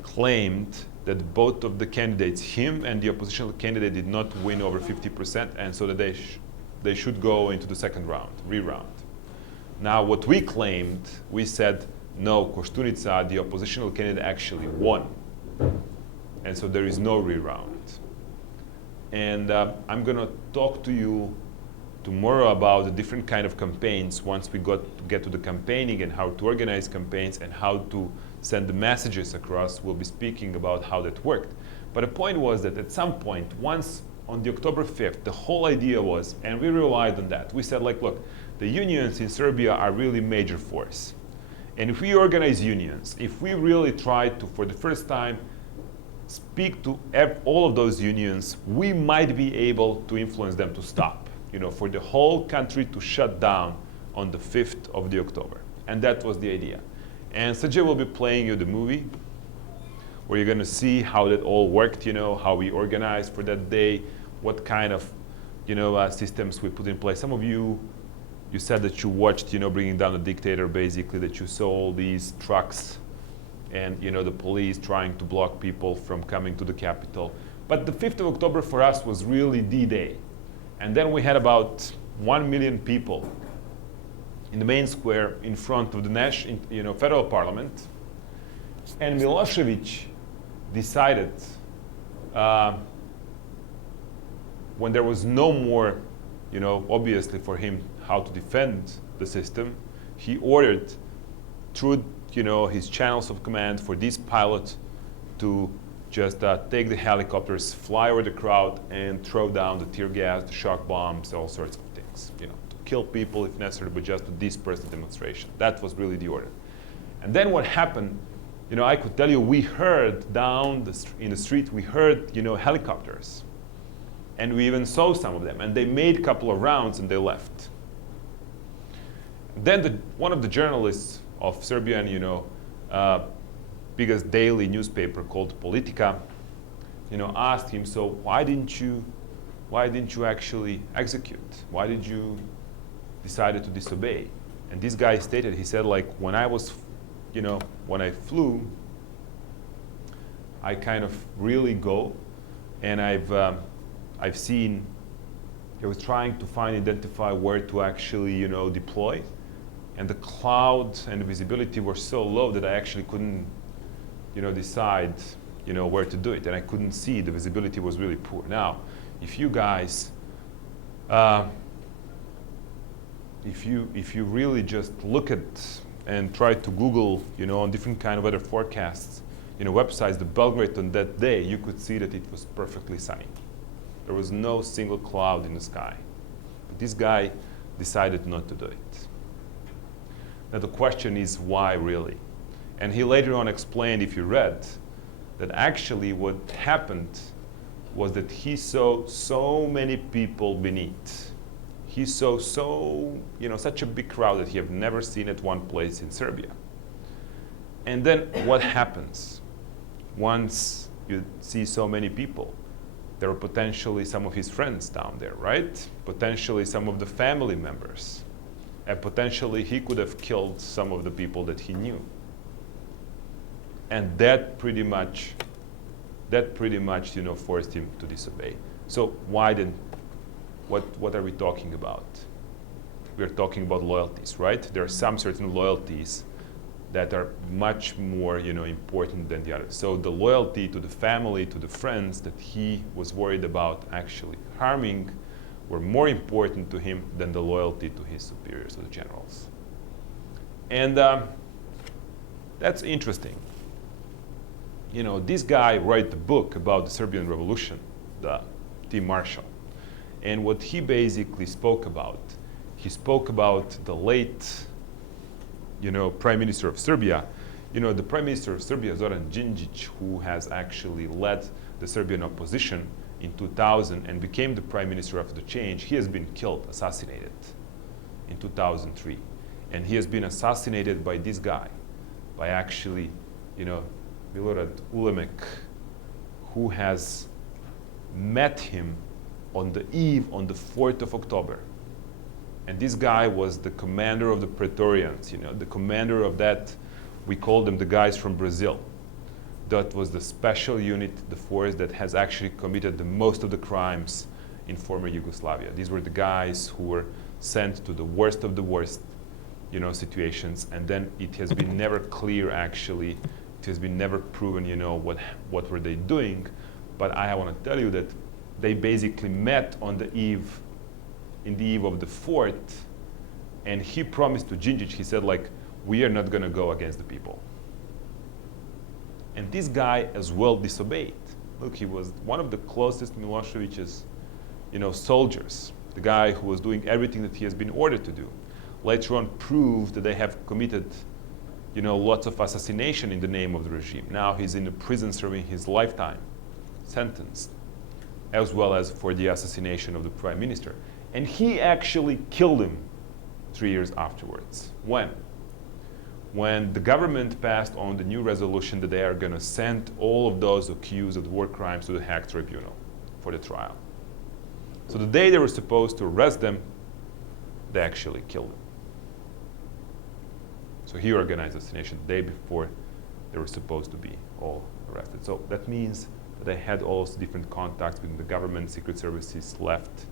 claimed that both of the candidates, him and the opposition candidate, did not win over 50%, and so that they should go into the second round, re-round. Now, what we claimed, we said, no, Koštunica, the oppositional candidate, actually won. And so there is no re-round. And I'm going to talk to you tomorrow about the different kind of campaigns once we get to the campaigning and how to organize campaigns and how to send the messages across. We'll be speaking about how that worked. But the point was that at some point, once on the October 5th, the whole idea was, and we relied on that, we said, like, look, the unions in Serbia are really major force. And if we organize unions, if we really try to, for the first time, speak to all of those unions, we might be able to influence them to stop, for the whole country to shut down on the 5th of the October. And that was the idea. And Srdja will be playing you the movie where you're going to see how that all worked, how we organized for that day, what kind of, systems we put in place. Some of you said that you watched, bringing down the dictator, basically, that you saw all these trucks and, the police trying to block people from coming to the capital. But the 5th of October for us was really D-Day. And then we had about 1 million people in the main square in front of the federal parliament. And Milosevic decided, when there was no more, obviously for him how to defend the system, he ordered through, his channels of command for this pilot to just take the helicopters, fly over the crowd, and throw down the tear gas, the shock bombs, all sorts of things, to kill people if necessary, but just to disperse the demonstration. That was really the order. And then what happened I could tell you, we heard down in the street, we heard, helicopters. And we even saw some of them. And they made a couple of rounds and they left. Then one of the journalists of Serbian, biggest daily newspaper called Politika, asked him, so why didn't you actually execute? Why did you decide to disobey? And this guy stated, he said, like, when I flew, I kind of really go, and I've seen, I was trying to identify where to actually, deploy, and the cloud and the visibility were so low that I actually couldn't, decide, where to do it, and I couldn't see. The visibility was really poor. Now, if you guys, if you really just look at and try to Google, on different kind of weather forecasts, websites, the Belgrade on that day, you could see that it was perfectly sunny. There was no single cloud in the sky. But this guy decided not to do it. Now the question is, why really? And he later on explained, if you read, that actually what happened was that he saw so many people beneath. He saw such a big crowd that he had never seen at one place in Serbia. And then what happens? Once you see so many people, there are potentially some of his friends down there, right? Potentially some of the family members. And potentially he could have killed some of the people that he knew. And that pretty much, forced him to disobey. So what are we talking about? We're talking about loyalties, right? There are some certain loyalties that are much more, important than the others. So the loyalty to the family, to the friends that he was worried about actually harming were more important to him than the loyalty to his superiors, to the generals. And that's interesting. This guy wrote the book about the Serbian Revolution, the Tim Marshall. And what he basically spoke about, he spoke about the late, Prime Minister of Serbia. The Prime Minister of Serbia, Zoran Đinđić, who has actually led the Serbian opposition in 2000 and became the Prime Minister after the change, he has been killed, assassinated in 2003. And he has been assassinated by this guy, by actually, Milorad Ulemek, who has met him on the eve, on the 4th of October. And this guy was the commander of the Praetorians, the commander of that, we call them the guys from Brazil. That was the special unit, the force that has actually committed the most of the crimes in former Yugoslavia. These were the guys who were sent to the worst of the worst, situations. And then it has been never clear, actually, it has been never proven, what were they doing. But I want to tell you that they basically met on the eve, in the eve of the 4th, and he promised to Đinđić, he said, like, we are not going to go against the people. And this guy as well disobeyed. Look, he was one of the closest Milosevic's, soldiers, the guy who was doing everything that he has been ordered to do. Later on proved that they have committed, lots of assassination in the name of the regime. Now he's in a prison serving his lifetime sentence, as well as for the assassination of the prime minister. And he actually killed him 3 years afterwards. When? When the government passed on the new resolution that they are going to send all of those accused of war crimes to the Hague Tribunal for the trial. So the day they were supposed to arrest them, they actually killed them. So he organized assassination the day before they were supposed to be all arrested. So that means that they had all those different contacts between the government, secret services, left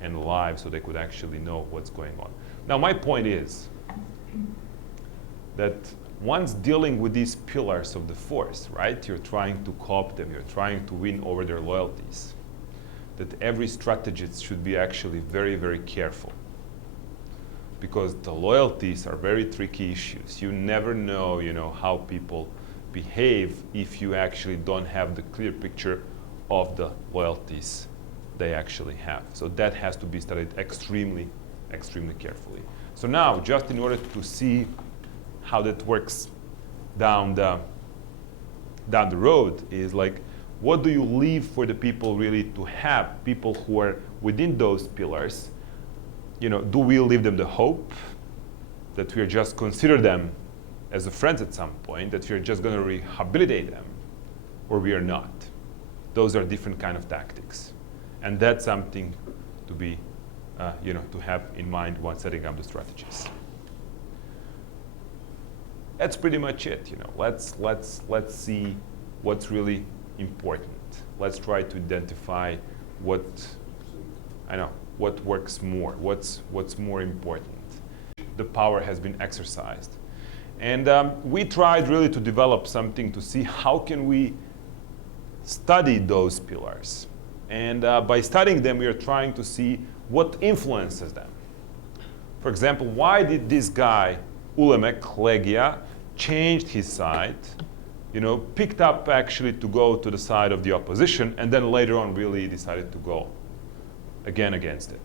and alive, so they could actually know what's going on. Now my point is that once dealing with these pillars of the force, right, you're trying to co-opt them, you're trying to win over their loyalties, that every strategist should be actually very, very careful. Because the loyalties are very tricky issues. You never know, how people behave if you actually don't have the clear picture of the loyalties they actually have. So that has to be studied extremely, extremely carefully. So now, just in order to see how that works down the down the road is like, what do you leave for the people really to have, people who are within those pillars? You know, do we leave them the hope that we are just consider them as a friends at some point, that we are just going to rehabilitate them, or we are not? Those are different kind of tactics, and that's something to be, you know, to have in mind when setting up the strategies. That's pretty much it. You know, let's see what's really important. Let's try to identify what works more, what's more important. The power has been exercised, and we tried really to develop something to see how can we study those pillars, and by studying them we are trying to see what influences them. For example, why did this guy Ulemek Legia changed his side, you know, picked up actually to go to the side of the opposition, and then later on really decided to go again against it.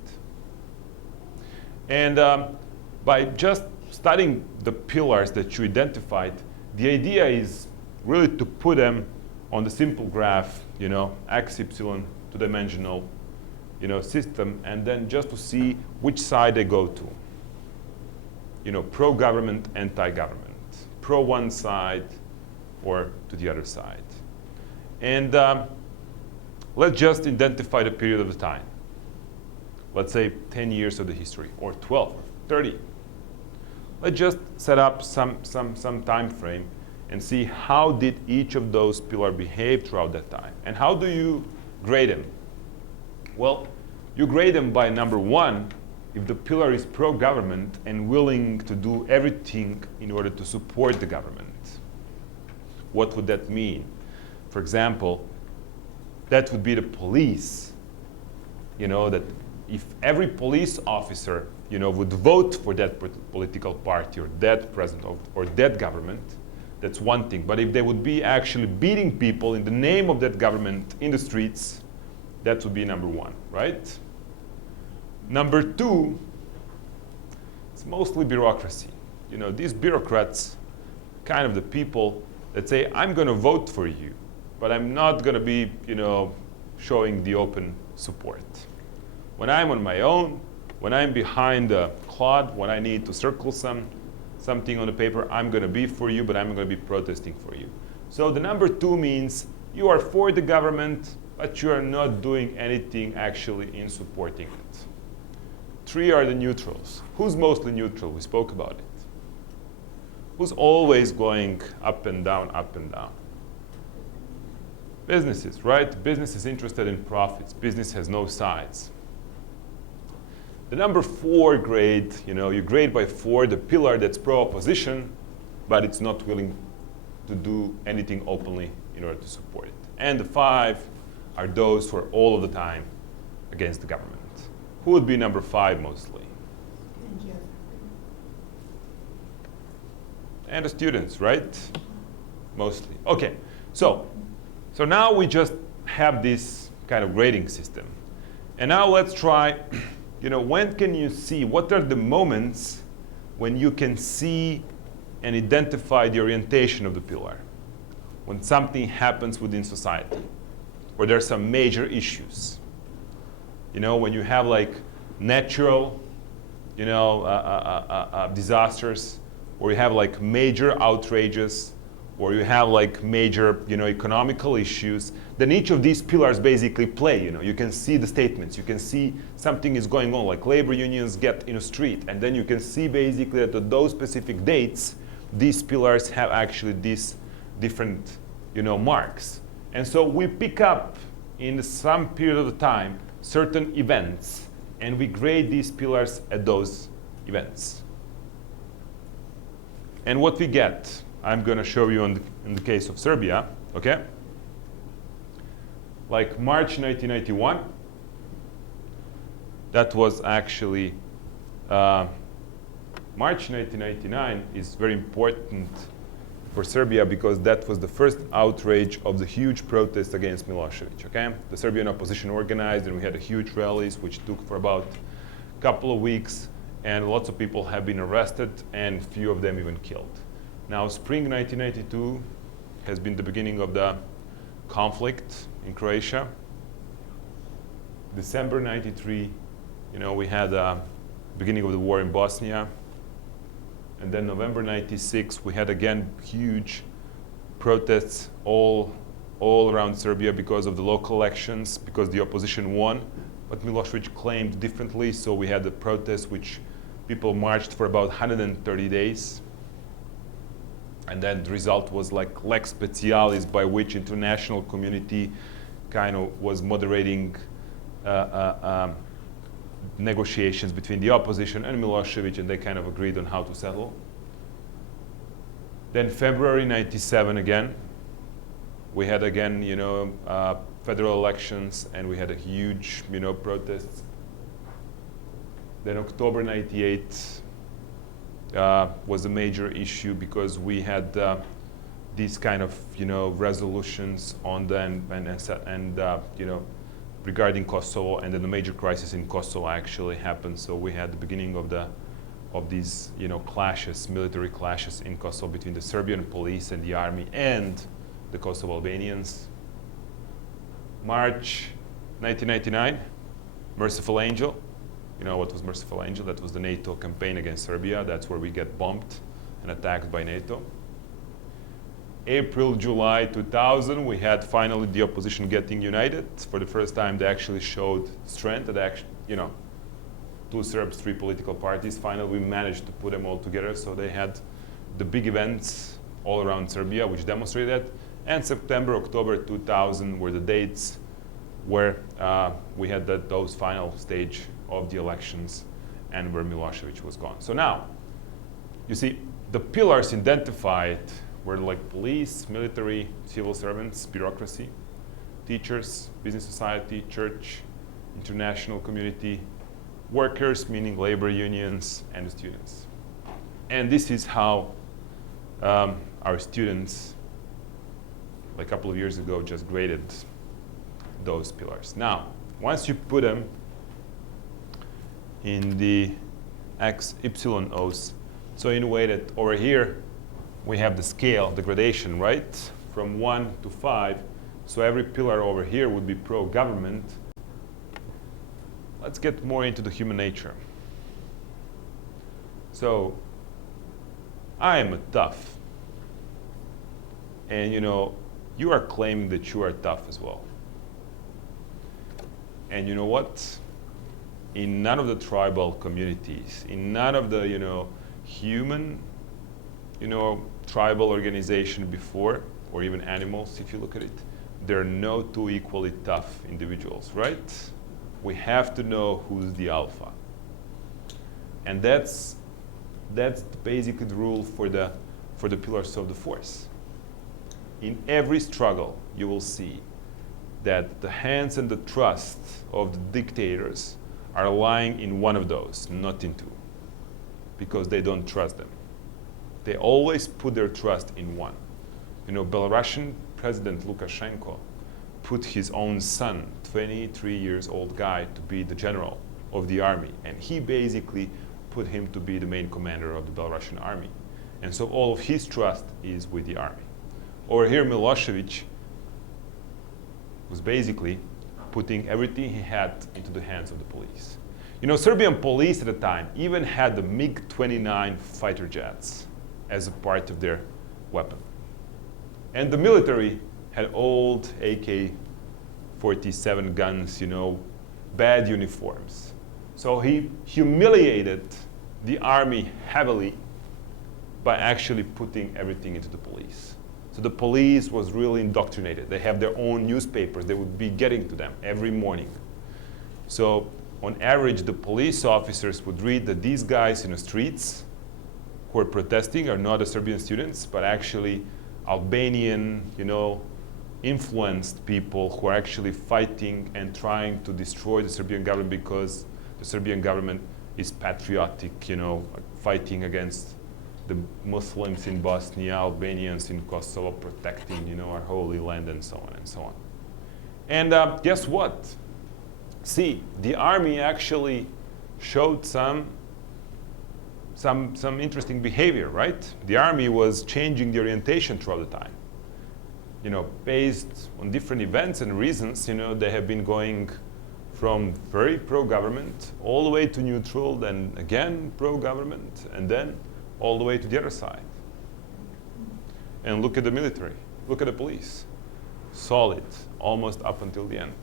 And by just studying the pillars that you identified, the idea is really to put them on the simple graph, you know, x, y, two-dimensional, you know, system, and then just to see which side they go to. You know, pro-government, anti-government, pro one side or to the other side. And let's just identify the period of the time. Let's say 10 years of the history, or 12, or 30. Let's just set up some time frame and see how did each of those pillars behave throughout that time. And how do you grade them? Well, you grade them by number one, if the pillar is pro-government and willing to do everything in order to support the government. What would that mean? For example, that would be the police. You know, that if every police officer, you know, would vote for that political party or that president or that government, that's one thing. But if they would be actually beating people in the name of that government in the streets, that would be number one, right? Number two, it's mostly bureaucracy. You know, these bureaucrats, kind of the people that say, I'm going to vote for you, but I'm not going to be, you know, showing the open support. When I'm on my own, when I'm behind the cloud, when I need to circle something on the paper, I'm going to be for you, but I'm going to be protesting for you. So the number two means you are for the government, but you are not doing anything actually in supporting it. Three are the neutrals. Who's mostly neutral? We spoke about it. Who's always going up and down, up and down? Businesses, right? Business is interested in profits. Business has no sides. The number four grade, you know, you grade by four the pillar that's pro-opposition, but it's not willing to do anything openly in order to support it. And the five are those who are all of the time against the government. Who would be number five mostly? And the students, right? Mostly. Okay, so now we just have this kind of grading system. And now let's try, you know, when can you see, what are the moments when you can see and identify the orientation of the pillar? When something happens within society, where there are some major issues. You know, when you have like natural, you know, disasters, or you have like major outrages, or you have like major, you know, economical issues, then each of these pillars basically play. You know, you can see the statements, you can see something is going on, like labor unions get in a street, and then you can see basically that at those specific dates, these pillars have actually these different, you know, marks. And so we pick up in some period of time certain events, and we grade these pillars at those events. And what we get, I'm going to show you in the case of Serbia, okay? Like March 1991, that was actually, March 1999 is very important for Serbia because that was the first outrage of the huge protest against Milosevic, okay? The Serbian opposition organized, and we had a huge rallies which took for about a couple of weeks, and lots of people have been arrested, and few of them even killed. Now, spring 1992 has been the beginning of the conflict in Croatia. December 93, we had the beginning of the war in Bosnia. And then November 96, we had again huge protests all around Serbia because of the local elections, because the opposition won. But Milosevic claimed differently, so we had the protests which people marched for about 130 days. And then the result was like lex specialis, by which international community kind of was moderating negotiations between the opposition and Milosevic, and they kind of agreed on how to settle. Then February 97 again, we had again, federal elections, and we had a huge, protests. Then October 98 was a major issue because we had these kind of, resolutions on the regarding Kosovo, and then the major crisis in Kosovo actually happened. So we had the beginning of these, clashes, military clashes in Kosovo between the Serbian police and the army and the Kosovo Albanians. March 1999, Merciful Angel. You know what was Merciful Angel? That was the NATO campaign against Serbia. That's where we get bombed and attacked by NATO. April, July 2000, we had finally the opposition getting united. For the first time, they actually showed strength. That two Serbs, three political parties. Finally, we managed to put them all together. So they had the big events all around Serbia, which demonstrated that. And September, October 2000 were the dates where we had those final stage of the elections and where Milosevic was gone. So now, you see, the pillars identified were like police, military, civil servants, bureaucracy, teachers, business society, church, international community, workers, meaning labor unions, and the students. And this is how our students, like a couple of years ago, just graded those pillars. Now, once you put them in the X, Y, O's, so in a way that over here, we have the scale, the gradation, right? From 1 to 5. So every pillar over here would be pro-government. Let's get more into the human nature. So I am a tough. And you are claiming that you are tough as well. And you know what? In none of the tribal communities, in none of the, human, tribal organization before, or even animals, if you look at it, there are no two equally tough individuals, right? We have to know who's the alpha. And that's basically the rule for the pillars of the force. In every struggle, you will see that the hands and the trust of the dictators are lying in one of those, not in two, because they don't trust them. They always put their trust in one. Belarusian President Lukashenko put his own son, 23 years old guy, to be the general of the army. And he basically put him to be the main commander of the Belarusian army. And so all of his trust is with the army. Over here, Milosevic was basically putting everything he had into the hands of the police. Serbian police at the time even had the MiG-29 fighter jets as a part of their weapon. And the military had old AK-47 guns, bad uniforms. So he humiliated the army heavily by actually putting everything into the police. So the police was really indoctrinated. They have their own newspapers. They would be getting to them every morning. So on average, the police officers would read that these guys in the streets who are protesting are not the Serbian students, but actually Albanian, influenced people who are actually fighting and trying to destroy the Serbian government because the Serbian government is patriotic, fighting against the Muslims in Bosnia, Albanians in Kosovo, protecting, our holy land, and so on and so on. And guess what? See, the army actually showed some interesting behavior, right? The army was changing the orientation throughout the time. based on different events and reasons, they have been going from very pro-government all the way to neutral, then again pro-government, and then all the way to the other side. And look at the military, look at the police. Solid, almost up until the end.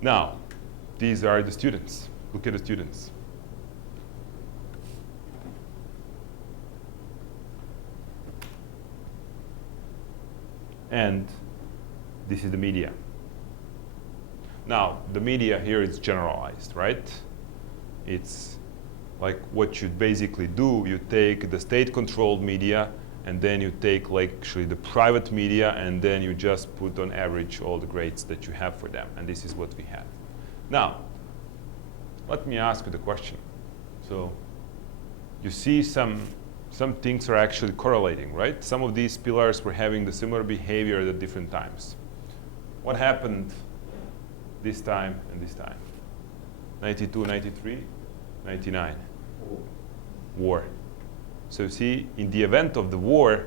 Now, these are the students. Look at the students. And this is the media. Now, the media here is generalized, right? It's like what you basically do, you take the state-controlled media, and then you take actually the private media, and then you just put on average all the grades that you have for them. And this is what we have. Now, let me ask you the question. So, you see some things are actually correlating, right? Some of these pillars were having the similar behavior at different times. What happened this time and this time? 92, 93, 99. War. So you see, in the event of the war,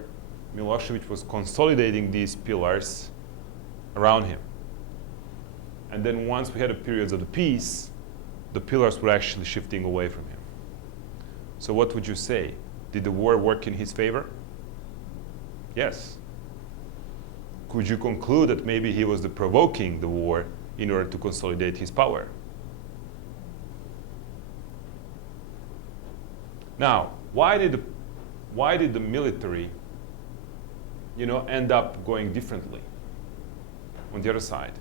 Milosevic was consolidating these pillars around him. And then once we had the periods of the peace, the pillars were actually shifting away from him. So what would you say? Did the war work in his favor? Yes. Could you conclude that maybe he was provoking the war in order to consolidate his power? Now, why did the military, end up going differently on the other side?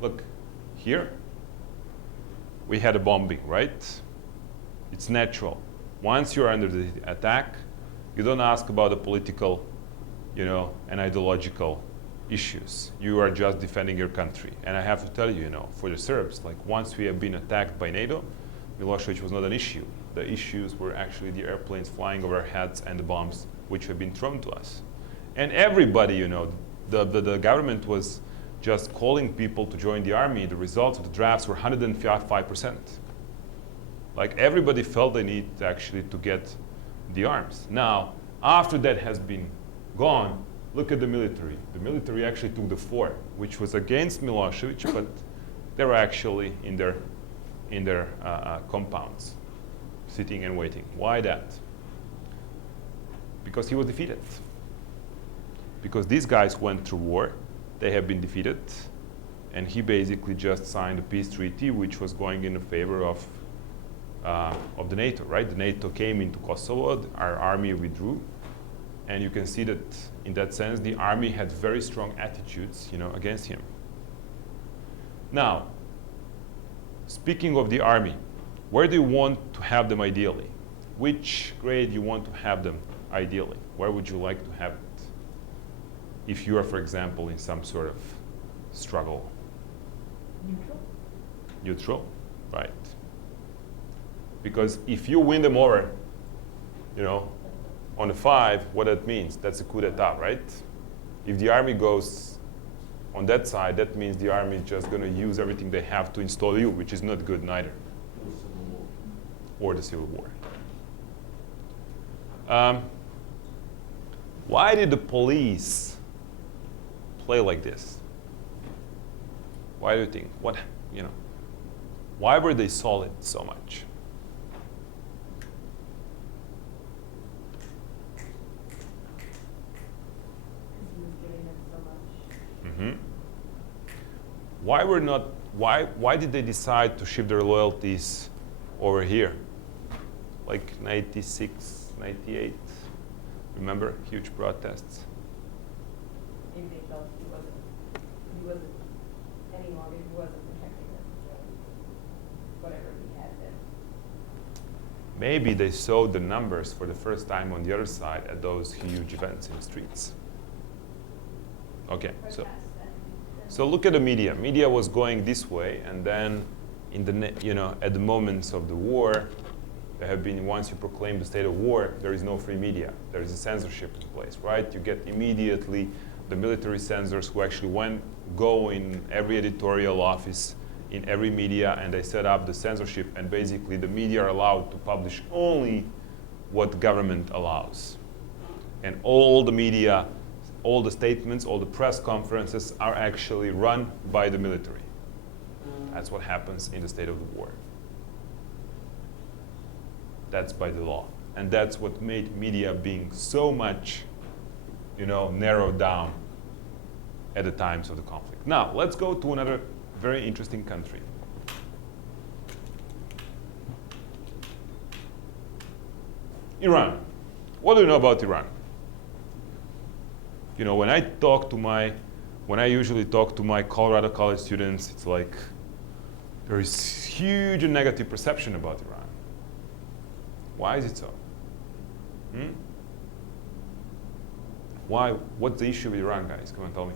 Look, here we had a bombing, right? It's natural. Once you're under the attack, you don't ask about the political, and ideological issues. You are just defending your country. And I have to tell you, for the Serbs, once we have been attacked by NATO, Milosevic was not an issue. The issues were actually the airplanes flying over our heads and the bombs which have been thrown to us. And everybody, the government was just calling people to join the army. The results of the drafts were 105%. Everybody felt the need to get the arms. Now, after that has been gone, look at the military. The military actually took the fort, which was against Milosevic, but they were actually in their compounds, sitting and waiting. Why that? Because he was defeated. Because these guys went through war, they have been defeated, and he basically just signed a peace treaty which was going in favor of the NATO, right? The NATO came into Kosovo, our army withdrew, and you can see that in that sense the army had very strong attitudes, against him. Now, speaking of the army, where do you want to have them ideally? Which grade you want to have them ideally? Where would you like to have it? If you are, for example, in some sort of struggle. Neutral. Neutral, right. Because if you win them over, on the 5, what that means, that's a coup d'etat, right? If the army goes on that side, that means the army is just going to use everything they have to install you, which is not good neither. Or the civil war. Why did the police play like this? Why do you think? Why were they solid so much? Why did they decide to shift their loyalties over here? 96, 98, remember? Huge protests. Maybe they felt he wasn't any longer, he wasn't protecting them, so whatever he had then. Maybe they saw the numbers for the first time on the other side at those huge events in the streets. Okay, so look at the media. Media was going this way, and then at the moments of the war, there have been, once you proclaim the state of war, there is no free media. There is a censorship in place, right? You get immediately the military censors who actually go in every editorial office, in every media, and they set up the censorship, and basically the media are allowed to publish only what government allows. And all the media, all the statements, all the press conferences are actually run by the military. That's what happens in the state of the war. That's by the law. And that's what made media being so much, narrowed down at the times of the conflict. Now, let's go to another very interesting country. Iran. What do you know about Iran? When I usually talk to my Colorado College students, it's like there is huge negative perception about Iran. Why is it so? Why? What's the issue with Iran, guys? Come on, tell me.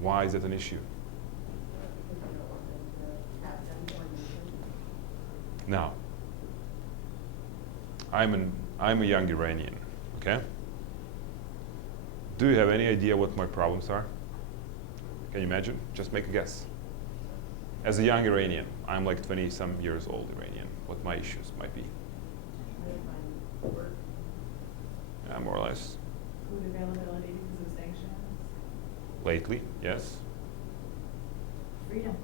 Why is that an issue? Now, I'm a young Iranian, okay? Do you have any idea what my problems are? Can you imagine? Just make a guess. As a young Iranian, I'm like 20-some years old Iranian, what my issues might be. Yeah, more or less. Food availability because of sanctions. Lately, yes. Freedom.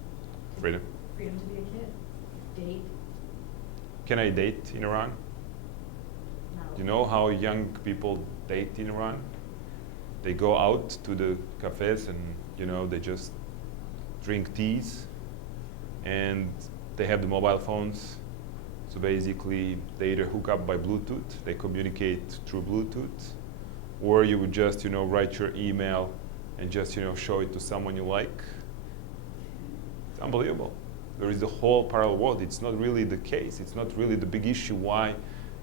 Freedom. Freedom to be a kid. Date. Can I date in Iran? No. You know how young people date in Iran? They go out to the cafes and they just drink teas and they have the mobile phones. So basically they either hook up by Bluetooth, they communicate through Bluetooth, or you would just write your email and just show it to someone you like. It's unbelievable. There is a whole parallel world. It's not really the case. It's not really the big issue why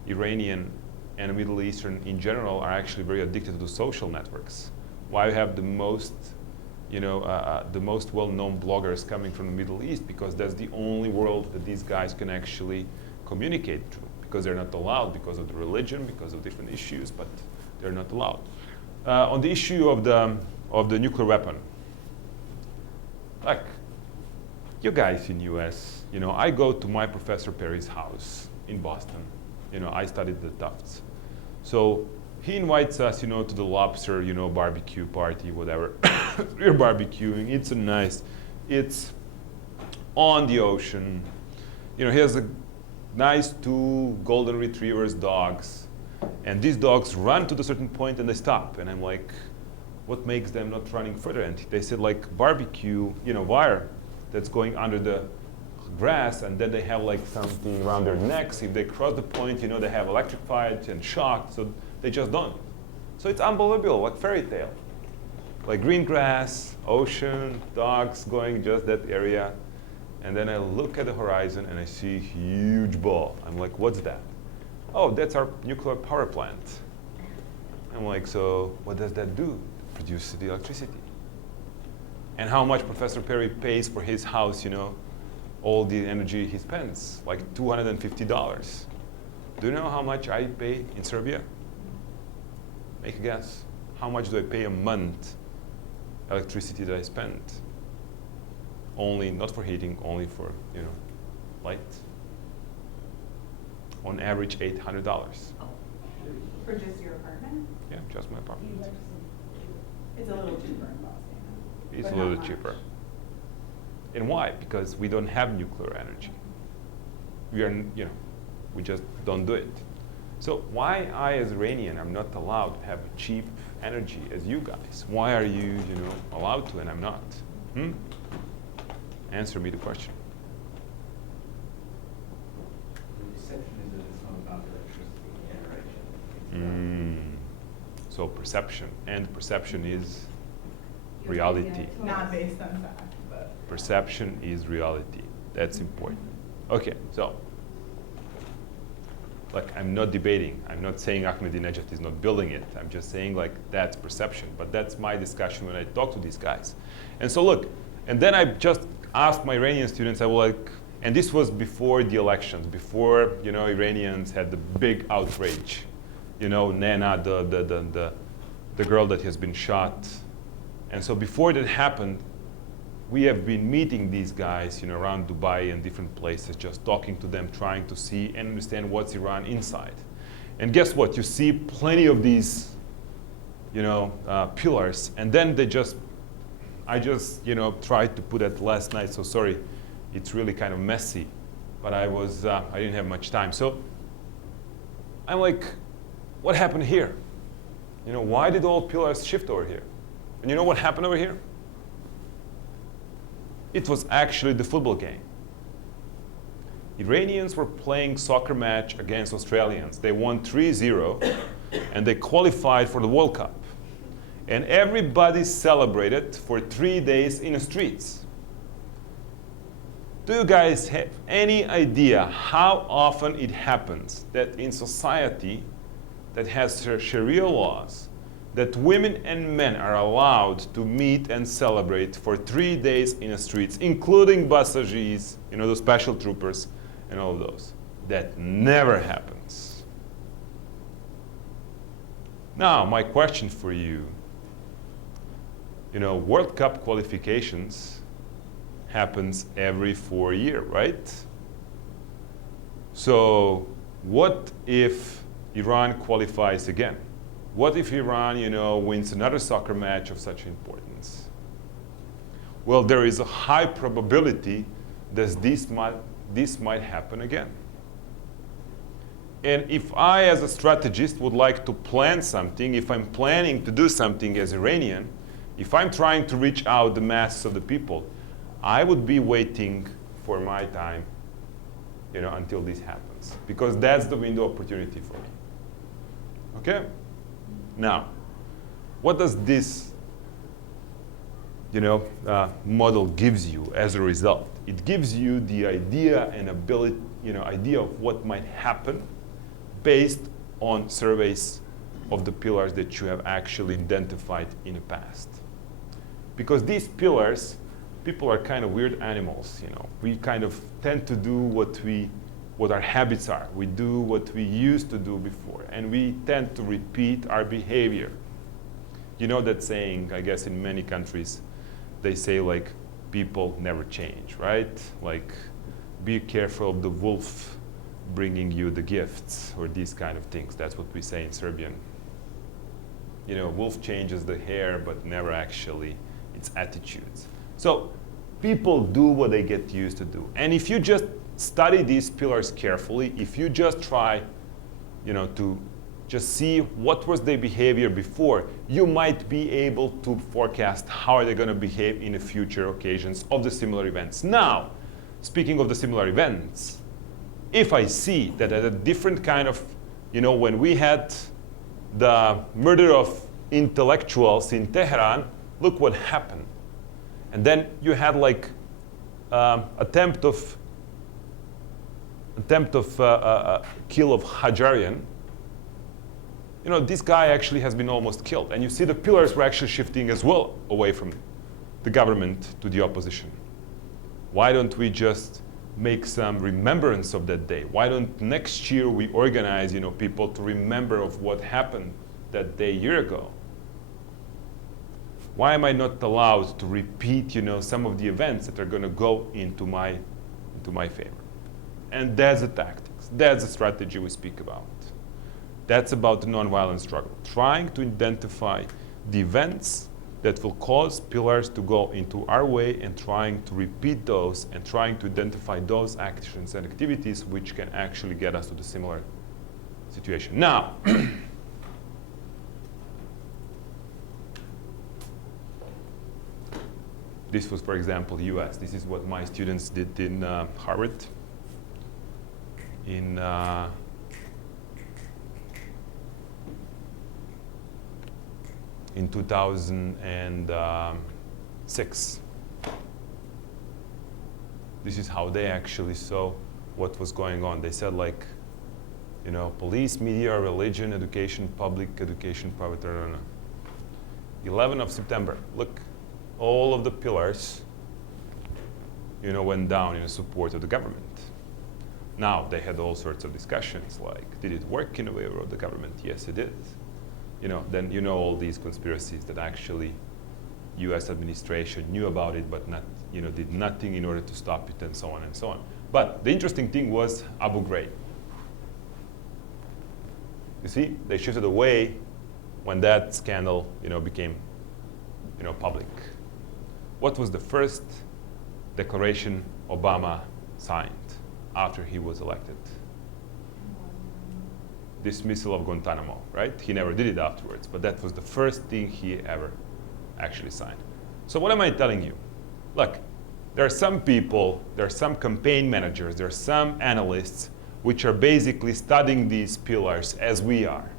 Iranian and Middle Eastern in general are actually very addicted to social networks. Why we have the most, the most well-known bloggers coming from the Middle East, because that's the only world that these guys can actually communicate through, because they're not allowed because of the religion, because of different issues, but they're not allowed. On the issue of the nuclear weapon, like you guys in US, I go to my Professor Perry's house in Boston. I studied the Tufts. So he invites us, to the lobster, barbecue party, whatever. We're barbecuing. It's on the ocean. He has a nice 2 golden retrievers dogs. And these dogs run to a certain point and they stop. And I'm like, what makes them not running further? And they said like barbecue, wire that's going under the grass, and then they have like something around their necks. If they cross the point, they have electrified and shocked, so they just don't. So it's unbelievable, like fairy tale. Like green grass, ocean, dogs going just that area. And then I look at the horizon and I see a huge ball. I'm like, what's that? Oh, that's our nuclear power plant. I'm like, so what does that do? Produce the electricity. And how much Professor Perry pays for his house, all the energy he spends, like $250. Do you know how much I pay in Serbia? Make a guess. How much do I pay a month electricity that I spend? Only, not for heating, only for, light. On average, $800. For just your apartment? Yeah, just my apartment. It's a little cheaper in Boston. It's but a not little much. cheaper. And why? Because we don't have nuclear energy. We just don't do it. So why I, as Iranian, am not allowed to have cheap energy as you guys? Why are you, allowed to and I'm not? Answer me the question. The perception is that it's not about electricity generation. So perception, and perception is reality. Not based on fact, but. Perception is reality. That's important. Okay, so, I'm not debating. I'm not saying Ahmadinejad is not building it. I'm just saying that's perception. But that's my discussion when I talk to these guys. And so look, and then I just asked my Iranian students, and this was before the elections, before Iranians had the big outrage. Nana, the girl that has been shot. And so before that happened, we have been meeting these guys, around Dubai and different places, just talking to them, trying to see and understand what's Iran inside. And guess what? You see plenty of these, pillars, and then I just, tried to put it last night. So sorry, it's really kind of messy, but I didn't have much time. So I'm like, what happened here? Why did all pillars shift over here? And you know what happened over here? It was actually the football game. Iranians were playing soccer match against Australians. They won 3-0, and they qualified for the World Cup. And everybody celebrated for 3 days in the streets. Do you guys have any idea how often it happens that in society that has Sharia laws, that women and men are allowed to meet and celebrate for 3 days in the streets, including Basajis, the special troopers, and all of those? That never happens. Now, my question for you, World Cup qualifications happens every 4 years, right? So what if Iran qualifies again? What if Iran, wins another soccer match of such importance? Well, there is a high probability that this might happen again. And if I, as a strategist, would like to plan something, if I'm planning to do something as Iranian, if I'm trying to reach out the masses of the people, I would be waiting for my time, until this happens, because that's the window of opportunity for me. Okay? Now, what does this, model gives you as a result? It gives you the idea and ability, idea of what might happen based on surveys of the pillars that you have actually identified in the past. Because these pillars, people are kind of weird animals, We kind of tend to do what our habits are. We do what we used to do before, and we tend to repeat our behavior. You know that saying, I guess in many countries, they say like, people never change, right? Like, be careful of the wolf bringing you the gifts, or these kind of things. That's what we say in Serbian. Wolf changes the hair, but never actually its attitudes. So people do what they get used to do. And if you just study these pillars carefully, if you just try, to just see what was their behavior before, you might be able to forecast how are they going to behave in the future occasions of the similar events. Now, speaking of the similar events, if I see that at a different kind of, when we had the murder of intellectuals in Tehran, look what happened. And then you had like attempt of kill of Hajarian. This guy actually has been almost killed. And you see the pillars were actually shifting as well away from the government to the opposition. Why don't we just make some remembrance of that day? Why don't next year we organize, people to remember of what happened that day a year ago? Why am I not allowed to repeat, some of the events that are going to go into my favor? And that's the tactics. That's the strategy we speak about. That's about the nonviolent struggle. Trying to identify the events that will cause pillars to go into our way, and trying to repeat those, and trying to identify those actions and activities which can actually get us to the similar situation. Now, this was, for example, US. This is what my students did in Harvard. In 2006. This is how they actually saw what was going on. They said like, police, media, religion, education, public education, private, 11th of September. Look, all of the pillars, went down in support of the government. Now, they had all sorts of discussions like, did it work in favor of the government? Yes, it did. Then all these conspiracies that actually US administration knew about it but not, did nothing in order to stop it and so on and so on. But the interesting thing was Abu Ghraib. You see, they shifted away when that scandal, became, public. What was the first declaration Obama signed after he was elected? Dismissal of Guantanamo, right? He never did it afterwards, but that was the first thing he ever actually signed. So what am I telling you? Look, there are some people, there are some campaign managers, there are some analysts which are basically studying these pillars as we are.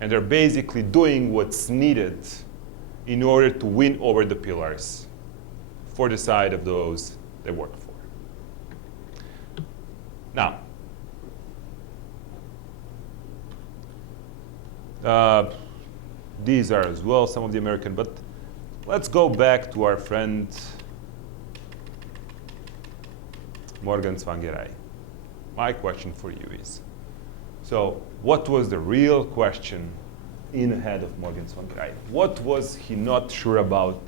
And they're basically doing what's needed in order to win over the pillars for the side of those they work for. Now, these are as well some of the American, but let's go back to our friend Morgan Tsvangirai. My question for you is, so what was the real question in the head of Morgan Tsvangirai? What was he not sure about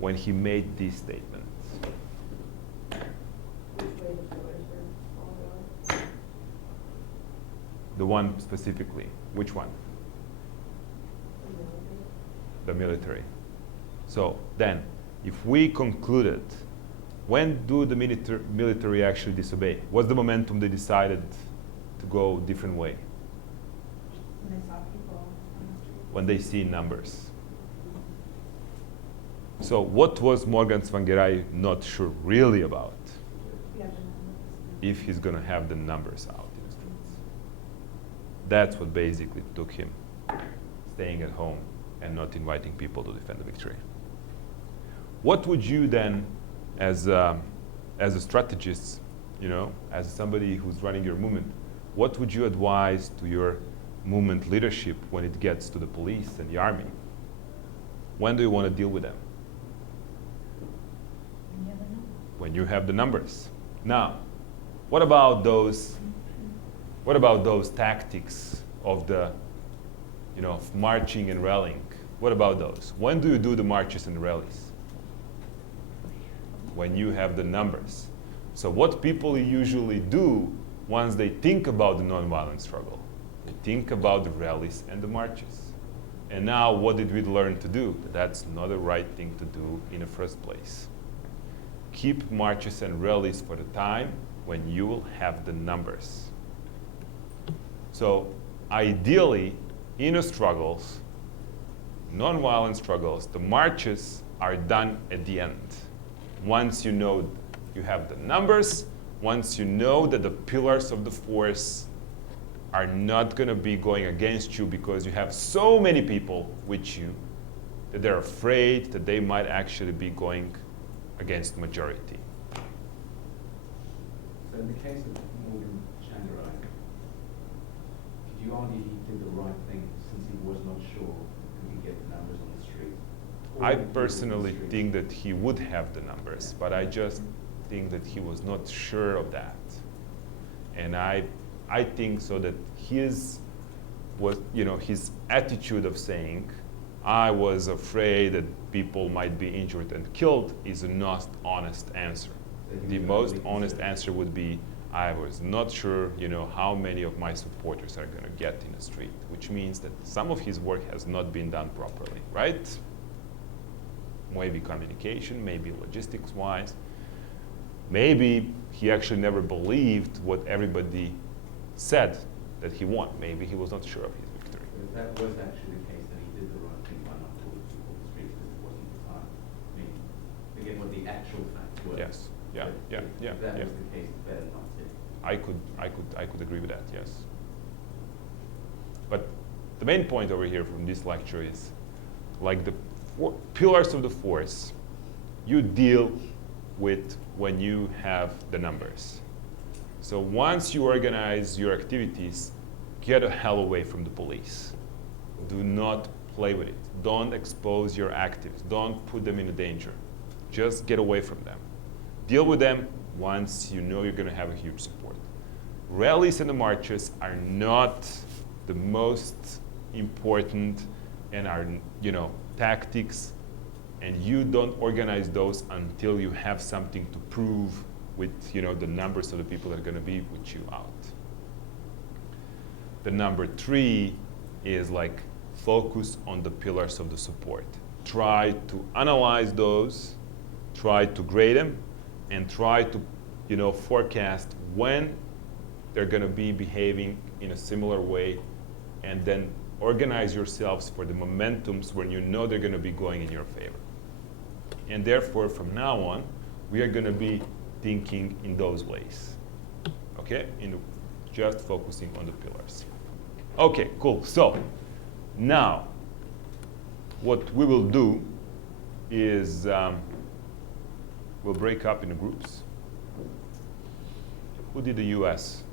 when he made these statements? The one specifically, which one? The military. So then, if we concluded, when do the military actually disobey? What's the momentum they decided to go a different way? When they saw people on the street. When they see numbers. So what was Morgan Tsvangirai not sure really about? Yeah, the numbers. If he's going to have the numbers out in the streets. That's what basically took him staying at home and not inviting people to defend the victory. What would you then, as a strategist, as somebody who's running your movement, what would you advise to your movement leadership when it gets to the police and the army? When do you want to deal with them? When you have the numbers. Now, what about those tactics of the, of marching and rallying? What about those? When do you do the marches and rallies? When you have the numbers. So what people usually do once they think about the nonviolent struggle, they think about the rallies and the marches. And now what did we learn to do? That's not the right thing to do in the first place. Keep marches and rallies for the time when you will have the numbers. So ideally, in the struggles, nonviolent struggles, the marches are done at the end. Once you know you have the numbers, once you know that the pillars of the force are not going to be going against you because you have so many people with you that they're afraid that they might actually be going against the majority. So in the case of Morgan Tsvangirai, could you argue he did the right thing since he was not sure he could get the numbers on the street? I personally think that he would have the numbers, but I just think that he was not sure of that. And I think so that his attitude of saying, I was afraid that people might be injured and killed is a not honest answer. The most honest answer would be, I was not sure, how many of my supporters are going to get in the street, which means that some of his work has not been done properly, right? Maybe communication, maybe logistics-wise. Maybe he actually never believed what everybody said that he won. Maybe he was not sure of his victory. But if that was actually the case, then he did the right thing by not talking to people on the streets because it wasn't the time. I mean, forget what the actual facts were. Yes. Yeah. But Yeah. if Yeah. that Yeah. was the case, it's better not to. I could agree with that. Yes. But the main point over here from this lecture is, like the pillars of the force, you deal with when you have the numbers. So once you organize your activities, get the hell away from the police. Do not play with it. Don't expose your activists. Don't put them in danger. Just get away from them. Deal with them once you know you're going to have a huge support. Rallies and the marches are not the most important and our, you know, tactics, and you don't organize those until you have something to prove with, you know, the numbers of the people that are going to be with you out. The number 3 is like focus on the pillars of the support. Try to analyze those, try to grade them, and try to, you know, forecast when they're going to be behaving in a similar way, and then organize yourselves for the momentums when you know they're going to be going in your favor. And therefore, from now on, we are going to be thinking in those ways, okay? Just focusing on the pillars. Okay, cool. So now, what we will do is we'll break up into groups. Who did the US?